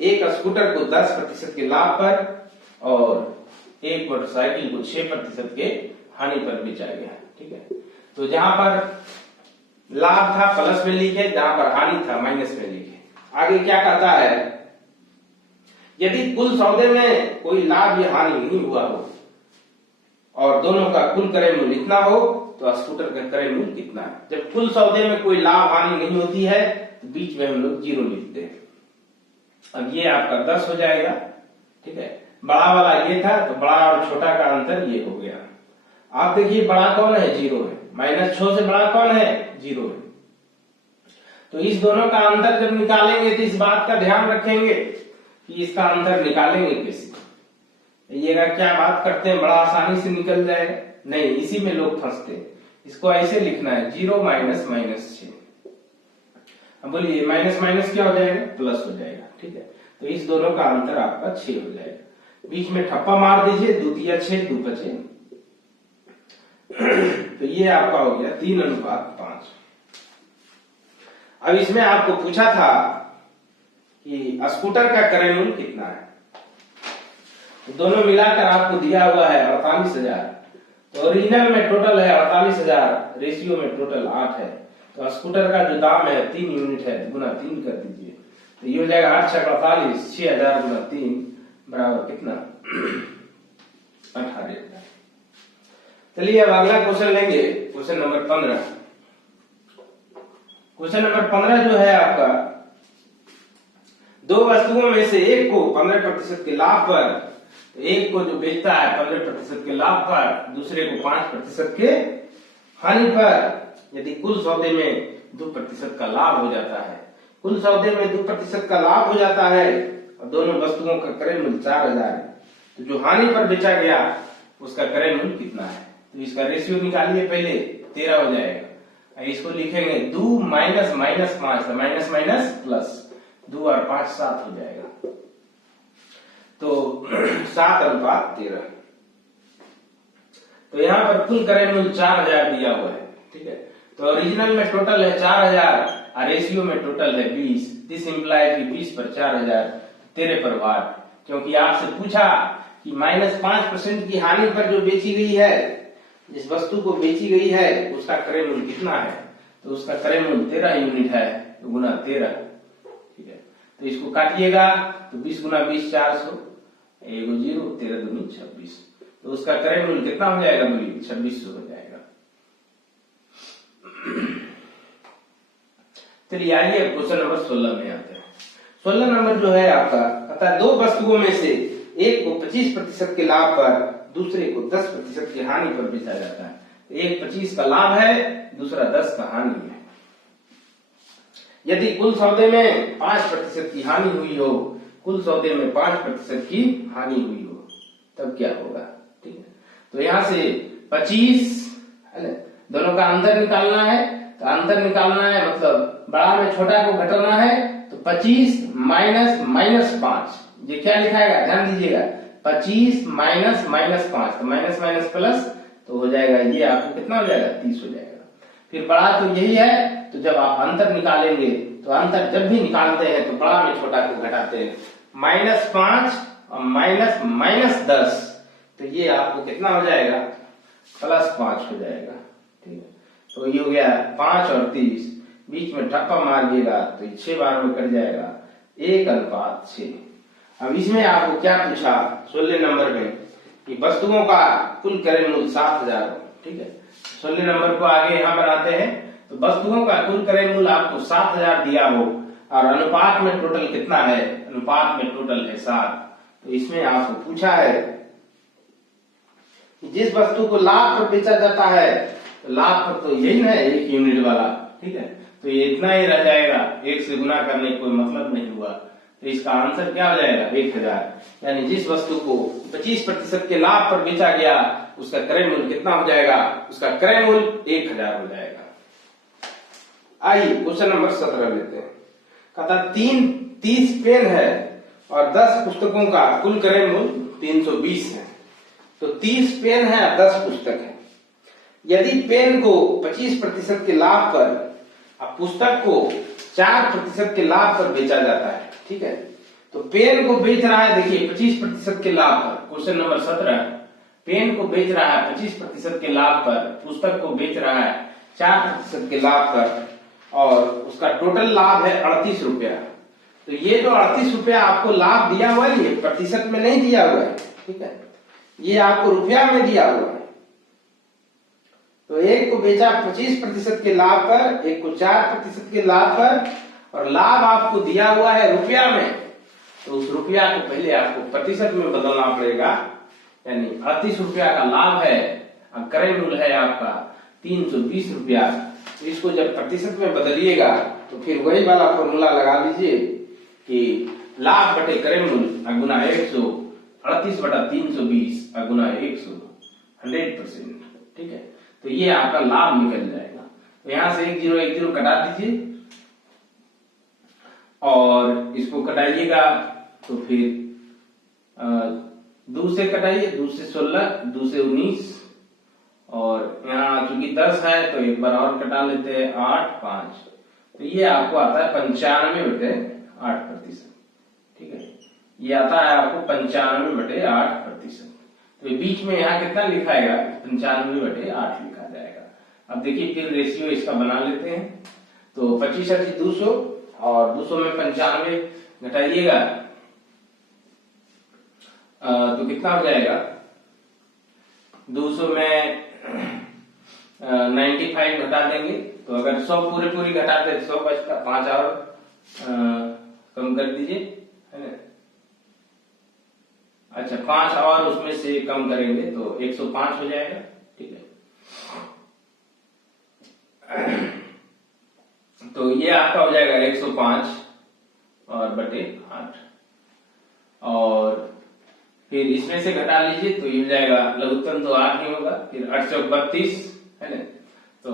एक स्कूटर को 10% के लाभ पर और एक मोटरसाइकिल को 6% के हानि पर बेचा गया, ठीक है। तो जहां पर लाभ था प्लस में लिखे, जहां पर हानि था माइनस में लिखे। आगे क्या कहता है, यदि कुल सौदे में कोई लाभ या हानि नहीं हुआ हो और दोनों का कुल क्रय मूल्य इतना हो तो स्कूटर का क्रय मूल्य कितना है। जब कुल सौदे में कोई लाभ हानि नहीं होती है तो बीच में हम लोग 0 लिखते हैं। अब ये आपका 10 हो जाएगा, ठीक है। बड़ा वाला ये था तो बड़ा और छोटा का अंतर ये हो गया। आप देखिए बड़ा कौन है 0 है, -6 से बड़ा कौन है 0 है। तो इस दोनों का अंतर जब निकालेंगे तो इस बात का ध्यान रखेंगे कि इसका अंतर निकालेंगे कैसे। ये क्या बात करते हैं, बड़ा आसानी से निकल जाएगा, नहीं, इसी में लोग फंसते हैं। इसको ऐसे लिखना है 0 - -6। अब बोलिए माइनस माइनस क्या हो जाएगा, प्लस हो जाएगा, ठीक है। तो इस दोनों का अंतर आपका 6 हो जाएगा। बीच में ठप्पा मार दीजिए, 2 तिया 6, 2 5। तो ये आपका हो गया 3:5। अब इसमें आपको पूछा था कि स्कूटर का क्रय मूल्य कितना है, तो दोनों मिलाकर आपको दिया हुआ है 48,000। तो ओरिजिनल में टोटल है 48,000, रेशियो में टोटल 8 है। तो स्कूटर का जो दाम है 3 यूनिट है, गुना 3 कर दीजिए, तो ये हो जाएगा 8 × 48, 6,000 गुना 3 बराबर कितना 18,000। चलिए अब अगला क्वेश्चन लेंगे, क्वेश्चन नंबर 15। क्वेश्चन नंबर 15 जो है आपका, दो वस्तुओं में से एक को 15% के लाभ पर, तो एक को जो बेचता है 15% के लाभ पर, दूसरे को 5% के हानि पर। यदि कुल सौदे में 2% का लाभ हो जाता है, कुल सौदे में 2% का लाभ हो जाता है और दोनों वस्तुओं का क्रय मूल्य 4,000 है, तो जो हानि पर बेचा गया उसका क्रय मूल्य कितना है। तो इसका रेशियो निकालिए, पहले 13 हो जाएगा। इसको लिखेंगे 2 - -5, माइनस माइनस प्लस, 2 और 5 7 हो जाएगा। तो 7:13। तो यहाँ पर कुल क्रय मूल्य 4,000 दिया हुआ है, ठीक है। तो ओरिजिनल में टोटल है 4,000 और रेशियो में टोटल है 20। दिस इंप्लाइज कि 20 पर 4,000, 13 पर वाट। क्योंकि आपसे पूछा कि -5% की हानि पर जो बेची गई है, जिस वस्तु को बेची गई है उसका क्रय मूल्य कितना है, तो उसका क्रय मूल्य 13 यूनिट है, तो गुना 13, ठीक है। तो इसको काटिएगा तो 20 × 20 400, 1 0, 13 दूनी 26। तो उसका क्रय मूल्य कितना हो जाएगा, बोलिए 2600 हो जाएगा। चलिए आइए क्वेश्चन नंबर 16 में आते हैं। 16 नंबर जो है आपका, अतः दो वस्तुओं में से एक को 25% के लाभ पर दूसरे को 10% की हानि पर बेचा जाता है। एक 25 का लाभ है, दूसरा 10 का हानि है। यदि कुल सौदे में 5% की हानि हुई हो, कुल सौदे में 5% की हानि हुई हो, तब क्या होगा? ठीक है, तो यहां से 25 है ना, दोनों का अंतर निकालना है। तो अंतर निकालना है मतलब बड़ा में छोटा को घटाना है। तो 25 माइनस 5, ये क्या लिखाएगा ध्यान दीजिएगा, 25 माइनस 5, तो माइनस माइनस प्लस, तो हो जाएगा ये आपको कितना हो जाएगा 30 हो जाएगा। फिर बड़ा तो यही है, तो जब आप अंतर निकालेंगे तो अंतर जब भी निकालते हैं तो बड़ा में छोटा को घटाते हैं। -5 और माइनस 10, तो ये आपको कितना हो जाएगा +5 हो जाएगा। ठीक है, तो ये हो गया 5 और 30, बीच में ठप्पा मारिएगा तो 6 बार में कट जाएगा 1:6। अब इसमें आपको क्या पूछा 16 नंबर में कि वस्तुओं का कुल क्रय मूल्य 7000 हो। ठीक है, 16 नंबर को आगे यहां बनाते हैं। तो वस्तुओं का कुल क्रय मूल्य आपको 7000 दिया हो और अनुपात में टोटल कितना है, अनुपात में टोटल है 7। तो इसमें आपको पूछा है कि जिस वस्तु को लाभ पर बेचा जाता है, तो लाभ पर तो यही ना 1 यूनिट वाला। ठीक है, तो ये इतना ही रह जाएगा, 1 से गुना करने कोई मतलब नहीं हुआ। तो इसका आंसर क्या हो जाएगा 1000। यानी जिस वस्तु को 25% के लाभ पर बेचा गया, उसका क्रय मूल्य कितना हो जाएगा, उसका क्रय मूल्य 1000 हो जाएगा। आइए क्वेश्चन नंबर 17 लेते हैं। कहता 30 पेन है और 10 पुस्तकों का कुल क्रय मूल्य 320 है। तो 30 पेन है और 10 पुस्तक है। यदि पेन को 25% के लाभ पर और पुस्तक को 4% के लाभ पर बेचा जाता है, ठीक है, तो पेन को बेच रहा है, देखिए 25% के लाभ पर, क्वेश्चन नंबर 17, पेन को बेच रहा है 25% के लाभ पर, पुस्तक को बेच रहा है 4% के लाभ पर, और उसका टोटल लाभ है 38 रुपया। तो ये जो 38 रुपया आपको लाभ दिया हुआ है, ये प्रतिशत में नहीं दिया हुआ है। ठीक है, ये आपको रुपया में दिया हुआ है। तो एक को बेचा 25% के लाभ पर, एक को 4% के लाभ पर, और लाभ आपको दिया हुआ है रुपया में। तो उस रुपया को पहले आपको प्रतिशत में बदलना पड़ेगा। यानी 38 रुपया का लाभ है और क्रय मूल्य है आपका 320 रुपया। तो इसको जब प्रतिशत में बदलिएगा तो फिर वही वाला फॉर्मूला लगा लीजिए कि लाभ बटे क्रय मूल्य गुना 100, 38 बटा 320 गुना 100, 100%। ठीक है, तो ये आपका लाभ निकल जाएगा। तो यहां से 1010 कटा दीजिए और इसको कटाइएगा तो फिर 2 से कटाइए, 2 से 16, 2 से 19, और यहाँ चूंकि 10 है तो एक बार और कटा लेते हैं 8, 5, तो ये आपको आता है 95/8%। ठीक है, ये आता है आपको 95/8%। तो बीच में यहाँ कितना लिखाएगा 95/8 लिखा जाएगा। अब देखिए फिर रेशियो इसका बना लेते हैं। तो 25 × 200 और 200 में 95 घटाइएगा तो कितना हो जाएगा, 200 में 95 घटा देंगे तो अगर 100 पूरी घटाते तो 100 बचता, 5 और कम कर दीजिए, है ना। अच्छा 5 और उसमें से कम करेंगे तो 105 हो जाएगा। ठीक है, तो ये आपका हो जाएगा 105 और बटे 8, और फिर इसमें से घटा लीजिए तो ये हो जाएगा, लघुत्तम तो 8 ही होगा, फिर 8 चौक 32 है ना, तो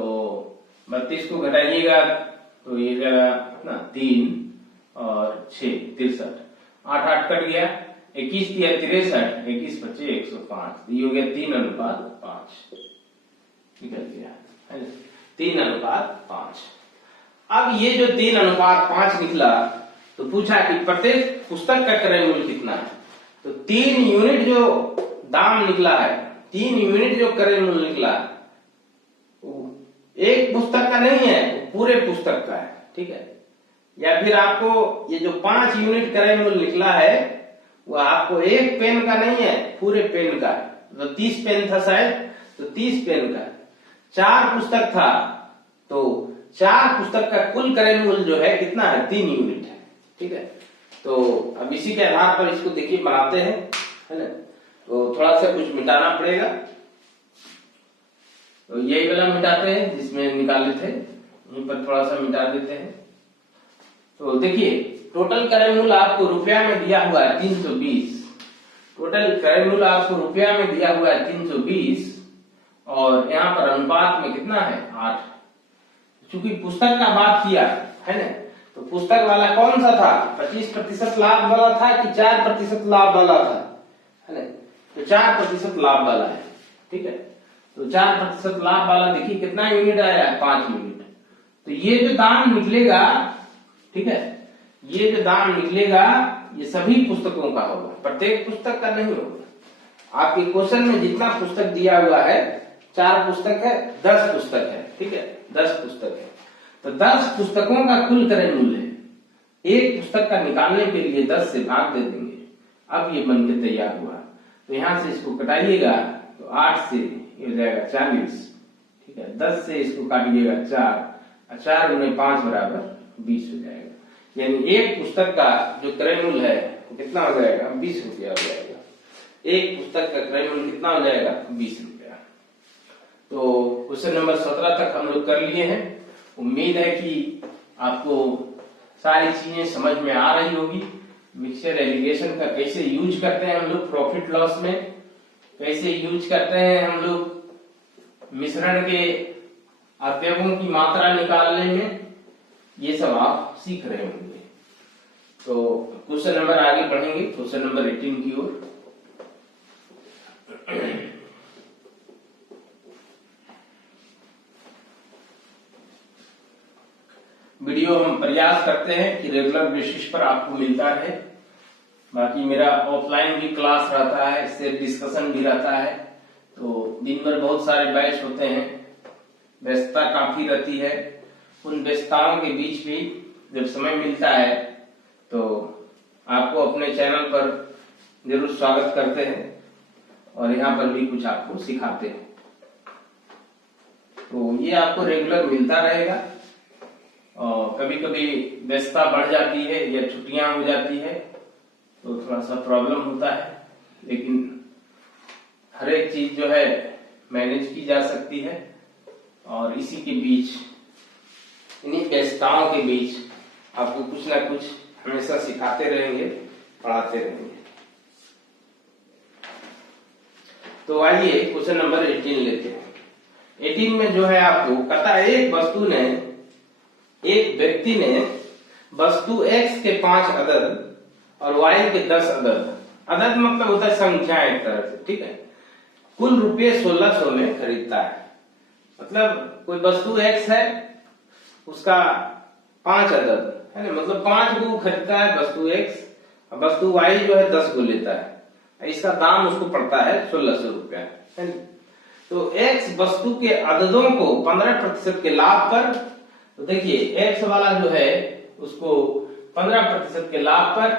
32 को घटाइएगा तो ये जाएगा ना 3 और 6 63, 8 8 कट गया, 21 दिया 63, 21 बचे 105, ये हो गया 3:5 निकल गया, है ना, 3:5। अब ये जो 3:5 निकला तो पूछा कि प्रत्येक पुस्तक का क्रय मूल्य कितना है। तो 3 यूनिट जो दाम निकला है, 3 यूनिट जो क्रय मूल्य निकला, एक पुस्तक का नहीं है, पूरे पुस्तक का है। ठीक है, या फिर आपको ये जो 5 यूनिट क्रय मूल्य निकला है वो आपको एक पेन का नहीं है, पूरे पेन का। तो 30 पेन था शायद, तो 30 पेन का। 4 पुस्तक था तो 4 पुस्तक का कुल क्रय मूल्य जो है कितना है, 3 यूनिट है। ठीक है, तो अब इसी के आधार पर इसको देखिए बनाते हैं, है ना। तो थोड़ा सा कुछ मिटाना पड़ेगा। तो यही वाला मिटाते हैं जिसमें निकाले थे, यहीं पर थोड़ा सा मिटा देते हैं। तो देखिए टोटल क्रय मूल्य आपको रुपया में दिया हुआ है 320। टोटल क्रय मूल्य आपको रुपया में दिया हुआ है 320 और यहाँ पर अनुपात में कितना है 8। चूंकि पुस्तक का बात किया है ना, तो पुस्तक वाला कौन सा था, 25% लाभ वाला था कि 4% लाभ वाला था, है ना। तो 4% लाभ वाला है, ठीक है। तो 4% लाभ वाला देखिए कितना यूनिट आया, 5 यूनिट। तो ये जो दाम निकलेगा, ठीक है, ये जो दाम निकलेगा ये सभी पुस्तकों का होगा, प्रत्येक पुस्तक का नहीं होगा। आपके क्वेश्चन में जितना पुस्तक दिया हुआ है, 4 पुस्तक है, 10 पुस्तक है, ठीक है, 10 पुस्तक है। तो 10 पुस्तकों का कुल क्रय मूल्य है। एक पुस्तक का निकालने के लिए 10 से भाग दे देंगे। अब ये बनके तैयार हुआ, तो यहां से इसको कटाइएगा तो 8 से ये हो जाएगा 40, ठीक है। 10 से इसको काटिएगा 4, 4 गुने 5 बराबर 20 हो जाएगा। यानी एक पुस्तक का जो क्रय मूल्य है वो कितना हो जाएगा, 20 रुपया हो जाएगा। एक पुस्तक का क्रय मूल्य कितना हो जाएगा, 20 रुपया। तो क्वेश्चन नंबर 17 तक हम लोग कर लिए हैं। उम्मीद है कि आपको सारी चीजें समझ में आ रही होगी। मिक्सचर एलिगेशन का कैसे यूज करते हैं हम लोग प्रॉफिट लॉस में, कैसे यूज करते हैं हम लोग मिश्रण के अवयवों की मात्रा निकालने में, ये सब आप सीख रहे होंगे। तो क्वेश्चन नंबर आगे बढ़ेंगे, क्वेश्चन नंबर 18 की ओर। वीडियो हम प्रयास करते हैं कि रेगुलर बेसिस पर आपको मिलता रहे। बाकी मेरा ऑफलाइन भी क्लास रहता है, इससे डिस्कशन भी रहता है। तो दिन भर बहुत सारे बैच होते हैं, व्यस्तता काफी रहती है। उन व्यस्तताओं के बीच भी जब समय मिलता है तो आपको अपने चैनल पर जरूर स्वागत करते हैं और यहाँ पर भी कुछ आपको सिखाते हैं। तो ये आपको रेगुलर मिलता रहेगा। और कभी कभी व्यस्तता बढ़ जाती है या छुट्टियां हो जाती है तो थोड़ा सा प्रॉब्लम होता है, लेकिन हर एक चीज जो है मैनेज की जा सकती है। और इसी के बीच, इन्हीं व्यस्तताओं के बीच आपको कुछ ना कुछ हमेशा सिखाते रहेंगे, पढ़ाते रहेंगे। तो आइए क्वेश्चन नंबर 18 लेते हैं। 18 में जो है आपको कहता है एक व्यक्ति ने वस्तु X के 5 अदद और Y के 10 अदद, अदद मतलब होता है संख्या एक तरह से, ठीक है, कुल रुपये 1600 में खरीदता है। मतलब कोई वस्तु X है, उसका 5 अदद है ना, मतलब 5 को खरीदता है वस्तु X, और वस्तु Y जो है 10 को लेता है। इसका दाम उसको पड़ता है 1600 रुपया, है ना। तो X वस्तु के अददों को 15% के लाभ पर, तो देखिए X वाला जो है उसको 15% के लाभ पर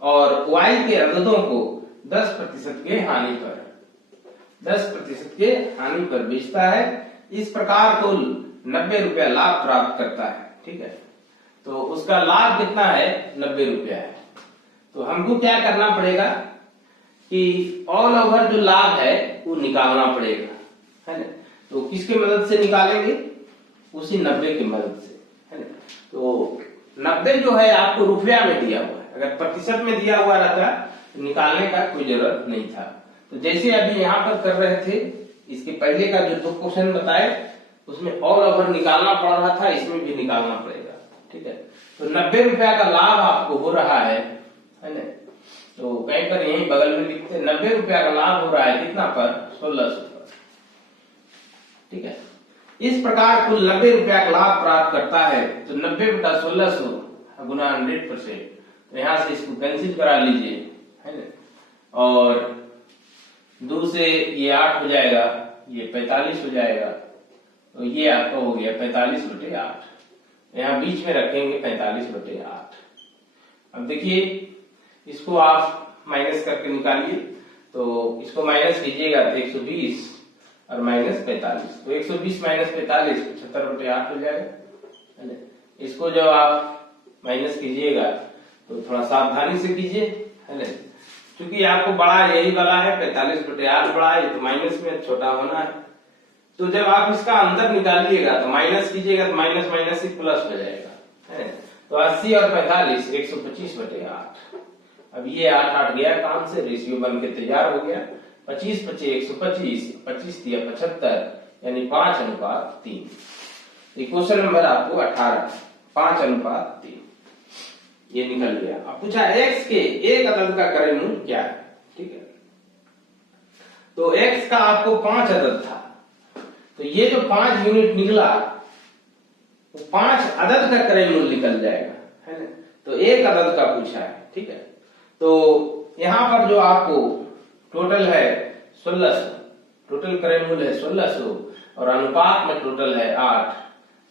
और Y के अददों को 10% के हानि पर, 10% के हानि पर बेचता है। इस प्रकार कुल 90 रुपया लाभ प्राप्त करता है, ठीक है। तो उसका लाभ कितना है, 90 रुपया है। तो हमको क्या करना पड़ेगा कि ऑल ओवर जो लाभ है वो निकालना पड़ेगा, है ना। तो किसके मदद से निकालेंगे, उसी 90 की मदद से, है ना। तो 90 जो है आपको रुपया में दिया हुआ है, अगर प्रतिशत में दिया हुआ रहता तो निकालने का कोई जरूरत नहीं था। तो जैसे अभी यहाँ पर कर रहे थे, इसके पहले का जो 2 क्वेश्चन बताए उसमें ऑल ओवर निकालना पड़ रहा था, इसमें भी निकालना पड़ेगा, ठीक है। तो 90 रुपया का लाभ आपको हो रहा है ना। तो कहीं पर यही बगल में लिखते हैं 90 रुपया का लाभ हो रहा है कितना पर, 1600 पर, ठीक है। इस प्रकार कुल 90 रुपया का लाभ प्राप्त करता है। तो 90 बटा 1600 गुना 100%, तो यहां से इसको कैंसिल करा लीजिए, है ना। और 2 से ये 8 हो जाएगा, ये 45 हो जाएगा। तो ये आपका हो गया 45/8, यहाँ बीच में रखेंगे 45/8। अब देखिए इसको आप माइनस करके निकालिए। तो इसको माइनस कीजिएगा तो 120 और माइनस 45, तो 120 माइनस 45 75/8 हो जाएगा, है ना। इसको जब आप माइनस कीजिएगा तो थोड़ा सावधानी से कीजिए, है ना। क्योंकि आपको बड़ा यही वाला है 45/8 बड़ा है, ये तो माइनस में छोटा होना है। तो जब आप इसका अंदर निकालिएगा तो माइनस कीजिएगा तो माइनस माइनस ही प्लस हो जाएगा है। तो 80 और 45 125/8। अब ये 8 गया काम से, रेशियो बन के तैयार हो गया। 25 25 125, 25 दिया 75, यानी 5:3। क्वेश्चन नंबर आपको 18 5:3 ये निकल गया। अब पूछा x के एक अदद का क्रय मूल्य क्या है। ठीक है, तो x का आपको 5 अदद था, तो ये जो 5 यूनिट निकला वो 5 अदद का क्रय मूल्य निकल जाएगा है ना। तो एक अदद का पूछा है। ठीक है, तो यहां पर जो आपको टोटल है 1600, टोटल क्रय मूल्य है 1600 और अनुपात में टोटल है 8।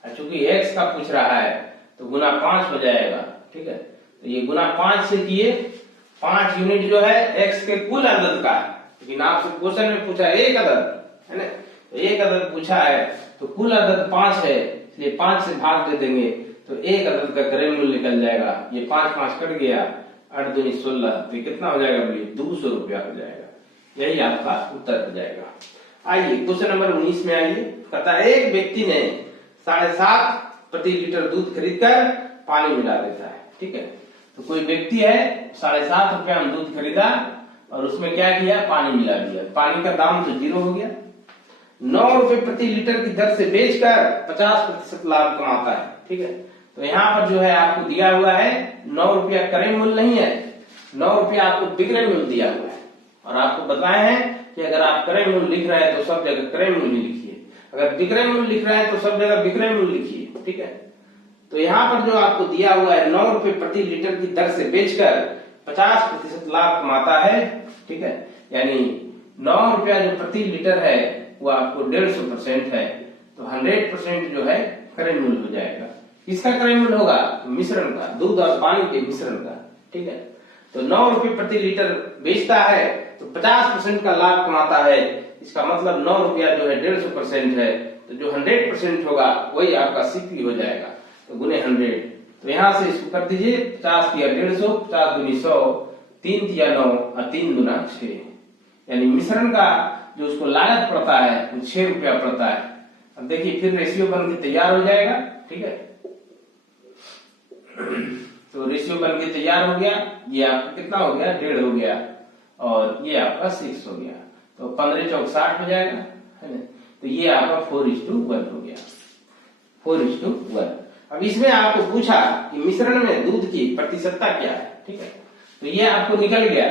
चूंकि x का पूछ रहा है तो गुना 5 हो जाएगा। ठीक है, तो ये गुना 5 से किए, 5 यूनिट जो है x के कुल अदद का है, लेकिन आपसे क्वेश्चन में पूछा एक अदद है ना। तो एक अदद पूछा है तो कुल अदद 5 है, इसलिए 5 से भाग दे देंगे तो एक अदद का क्रय मूल्य निकल जाएगा। ये 5 5 कट गया, 8 दूनी 16, तो ये कितना हो जाएगा बोलिए 200 रुपया हो जाएगा। यही आपका उत्तर हो जाएगा। आइए क्वेश्चन नंबर 19 में आइए। कहता है एक व्यक्ति ने 7.5 प्रति लीटर दूध खरीदकर पानी मिला देता है। ठीक है, तो कोई व्यक्ति है 7.5 रुपया में दूध खरीदा और उसमें क्या किया, पानी मिला दिया। पानी का दाम तो 0 हो गया। 9 रुपए प्रति लीटर की दर से बेचकर 50% लाभ कमाता है। ठीक है, तो यहाँ पर जो है आपको दिया हुआ है 9 रुपया क्रय मूल्य नहीं है, 9 रुपया आपको विक्रय मूल्य दिया हुआ है। और आपको बताए हैं कि अगर आप क्रय मूल्य लिख रहे हैं तो सब जगह क्रय मूल्य लिखिए, अगर विक्रय मूल्य लिख रहे हैं तो सब जगह विक्रय मूल्य लिखिए। ठीक है, तो यहाँ पर जो आपको दिया हुआ है 9 रुपए प्रति लीटर की दर से बेचकर 50% लाभ कमाता है। ठीक है, यानी 9 रुपया जो प्रति लीटर है वो आपको 150% है, तो 100% जो है क्रय मूल्य हो जाएगा। किसका क्रय मूल्य होगा, मिश्रण का, दूध और पानी के मिश्रण का। ठीक है, तो 9 रुपए प्रति लीटर बेचता है तो 50% का लाभ कमाता है। इसका मतलब 9 रुपया जो है 150% है, तो जो 100% होगा वही आपका सीपी हो जाएगा, तो गुने 100। तो यहां से इसको कर दीजिए, 50 दिया 150, 50 दूनी 100, 3 दिया 9 और 3 दूना 6, यानी मिश्रण का जो उसको लागत पड़ता है वो 6 रुपया पड़ता है। अब देखिए फिर रेशियो बन के तैयार हो जाएगा। ठीक है, तो रेशियो बन के तैयार हो गया। ये आपका कितना हो गया, 1.5 हो गया और ये आपका 6 हो गया, तो 15 चौक 60 हो जाएगा है ना। तो ये आपका 4:1 हो गया, 4:1। अब इसमें आपको पूछा कि मिश्रण में दूध की प्रतिशतता क्या है। ठीक है, तो ये आपको निकल गया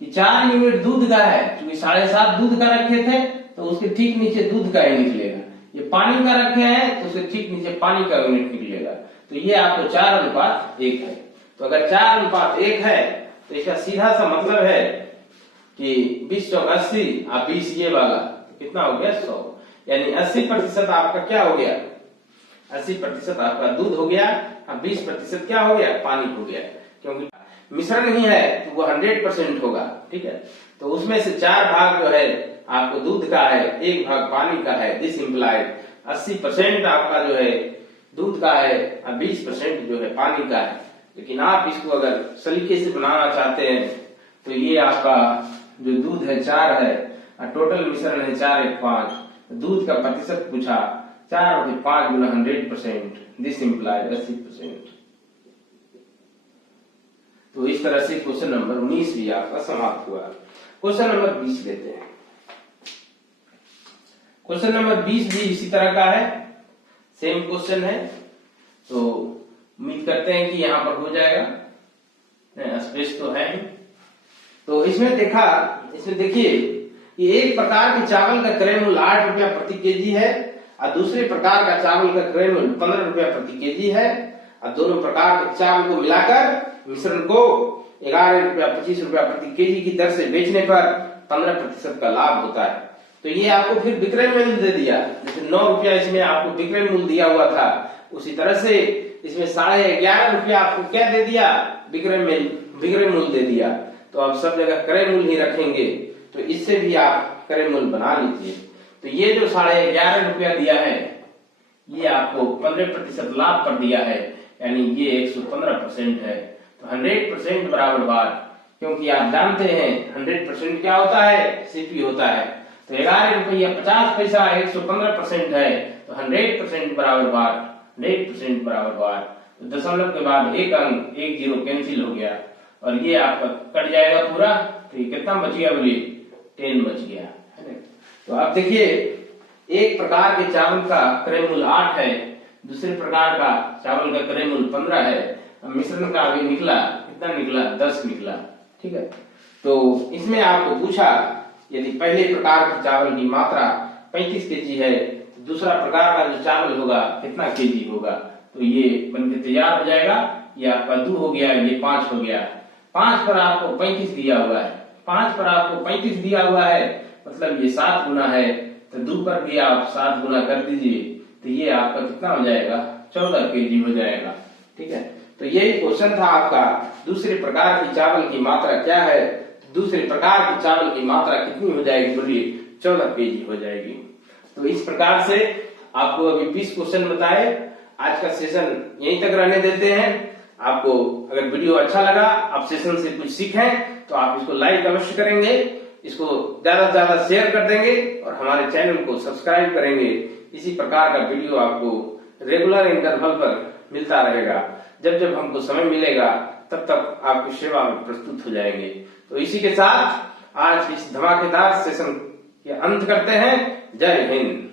कि 4 यूनिट दूध का है, क्योंकि 7.5 दूध का रखे थे तो उसके ठीक नीचे दूध का ही निकलेगा। ये पानी का रखे हैं तो उसके ठीक नीचे पानी का यूनिट निकलेगा। तो ये आपको 4:1 है। तो अगर 4:1 है तो इसका सीधा सा मतलब है कि 20 चौक 80 और 20 ये वाला, तो कितना हो गया 100, यानी 80% आपका क्या हो गया, 80% आपका दूध हो गया और 20% क्या हो गया, पानी हो गया। क्योंकि मिश्रण ही है तो वो 100% होगा। ठीक है, तो उसमें से 4 भाग जो है आपको दूध का है, 1 भाग पानी का है। दिस इंप्लाइड 80% आपका जो है दूध का है और 20% जो है पानी का है। लेकिन आप इसको अगर सलीके से बनाना चाहते हैं तो ये आपका जो दूध है 4 है और टोटल मिश्रण है 4:5, दूध का प्रतिशत पूछा 4/5 गुना 100%, दिस इंप्लाइड 80%। तो इस तरह से क्वेश्चन नंबर 19 भी आपका समाप्त हुआ। क्वेश्चन नंबर 20 लेते हैं। क्वेश्चन नंबर 20 भी इसी तरह का है, सेम क्वेश्चन है, तो उम्मीद करते हैं कि यहाँ पर हो जाएगा, स्पेस तो है। तो इसमें देखिए ये एक प्रकार के चावल का क्रय मूल्य 8 रुपया प्रति केजी है और दूसरे प्रकार का चावल का क्रय मूल्य 15 रुपया प्रति केजी है, और दोनों प्रकार के चावल को मिलाकर मिश्रण को 11 रुपया 25 रुपया प्रति केजी की दर से बेचने पर 15% का लाभ होता है। तो ये आपको फिर विक्रय मूल्य दे दिया, जैसे 9 रुपया इसमें आपको विक्रय मूल्य दिया हुआ था, उसी तरह से इसमें 11.5 रुपया आपको क्या दे दिया, विक्रय मूल्य दे दिया। तो आप सब जगह क्रय मूल्य ही रखेंगे, तो इससे भी आप क्रय मूल्य बना लीजिए। तो ये जो 11.5 रुपया दिया है ये आपको 15% लाभ पर दिया है, यानी ये 115% है। तो 100% बराबर बार क्योंकि आप जानते हैं 100% क्या होता है, सीपी होता है। तो 11 रुपया 50 पैसा 115% है, तो 100% बराबर वाट, 100% बराबर वाट। तो दशमलव के बाद एक अंक, एक जीरो कैंसिल हो गया और ये आपका कट जाएगा पूरा। तो ये कितना बच गया बोलिए, 10 बच गया, है ना। तो आप देखिए, एक प्रकार के चावल का क्रय मूल्य 8 है, दूसरे प्रकार का चावल का क्रय मूल्य 15 है। अब मिश्रण का अभी निकला, कितना निकला, 10 निकला, ठीक है। तो इसमें आपको पूछा यदि पहले प्रकार के चावल की मात्रा 35 केजी है, तो दूसरा प्रकार का जो चावल होगा कितना केजी होगा। तो ये बनके तैयार हो जाएगा। ये आपका 2 हो गया, ये 5 हो गया। 5 पर आपको 35 दिया हुआ है, 5 पर आपको 35 दिया हुआ है, मतलब ये 7 गुना है। तो 2 पर भी आप 7 गुना कर दीजिए, तो ये आपका कितना हो जाएगा, 14 केजी हो जाएगा, ठीक है। तो यही क्वेश्चन था आपका, दूसरे प्रकार की चावल की मात्रा क्या है। दूसरे प्रकार की चावल की मात्रा कितनी हो जाएगी बोलिए, 14 केजी हो जाएगी। तो इस प्रकार से आपको अभी 20 क्वेश्चन बताए। आज का सेशन यहीं तक रहने देते हैं। आपको अगर वीडियो अच्छा लगा, आप सेशन से कुछ सीखें, तो आप इसको लाइक अवश्य करेंगे, इसको ज्यादा से ज्यादा शेयर कर देंगे और हमारे चैनल को सब्सक्राइब करेंगे। इसी प्रकार का वीडियो आपको रेगुलर इंटरवल पर मिलता रहेगा। जब जब हमको समय मिलेगा तब तक आपकी सेवा में प्रस्तुत हो जाएंगे। तो इसी के साथ आज इस धमाकेदार सेशन के अंत करते हैं। जय हिंद।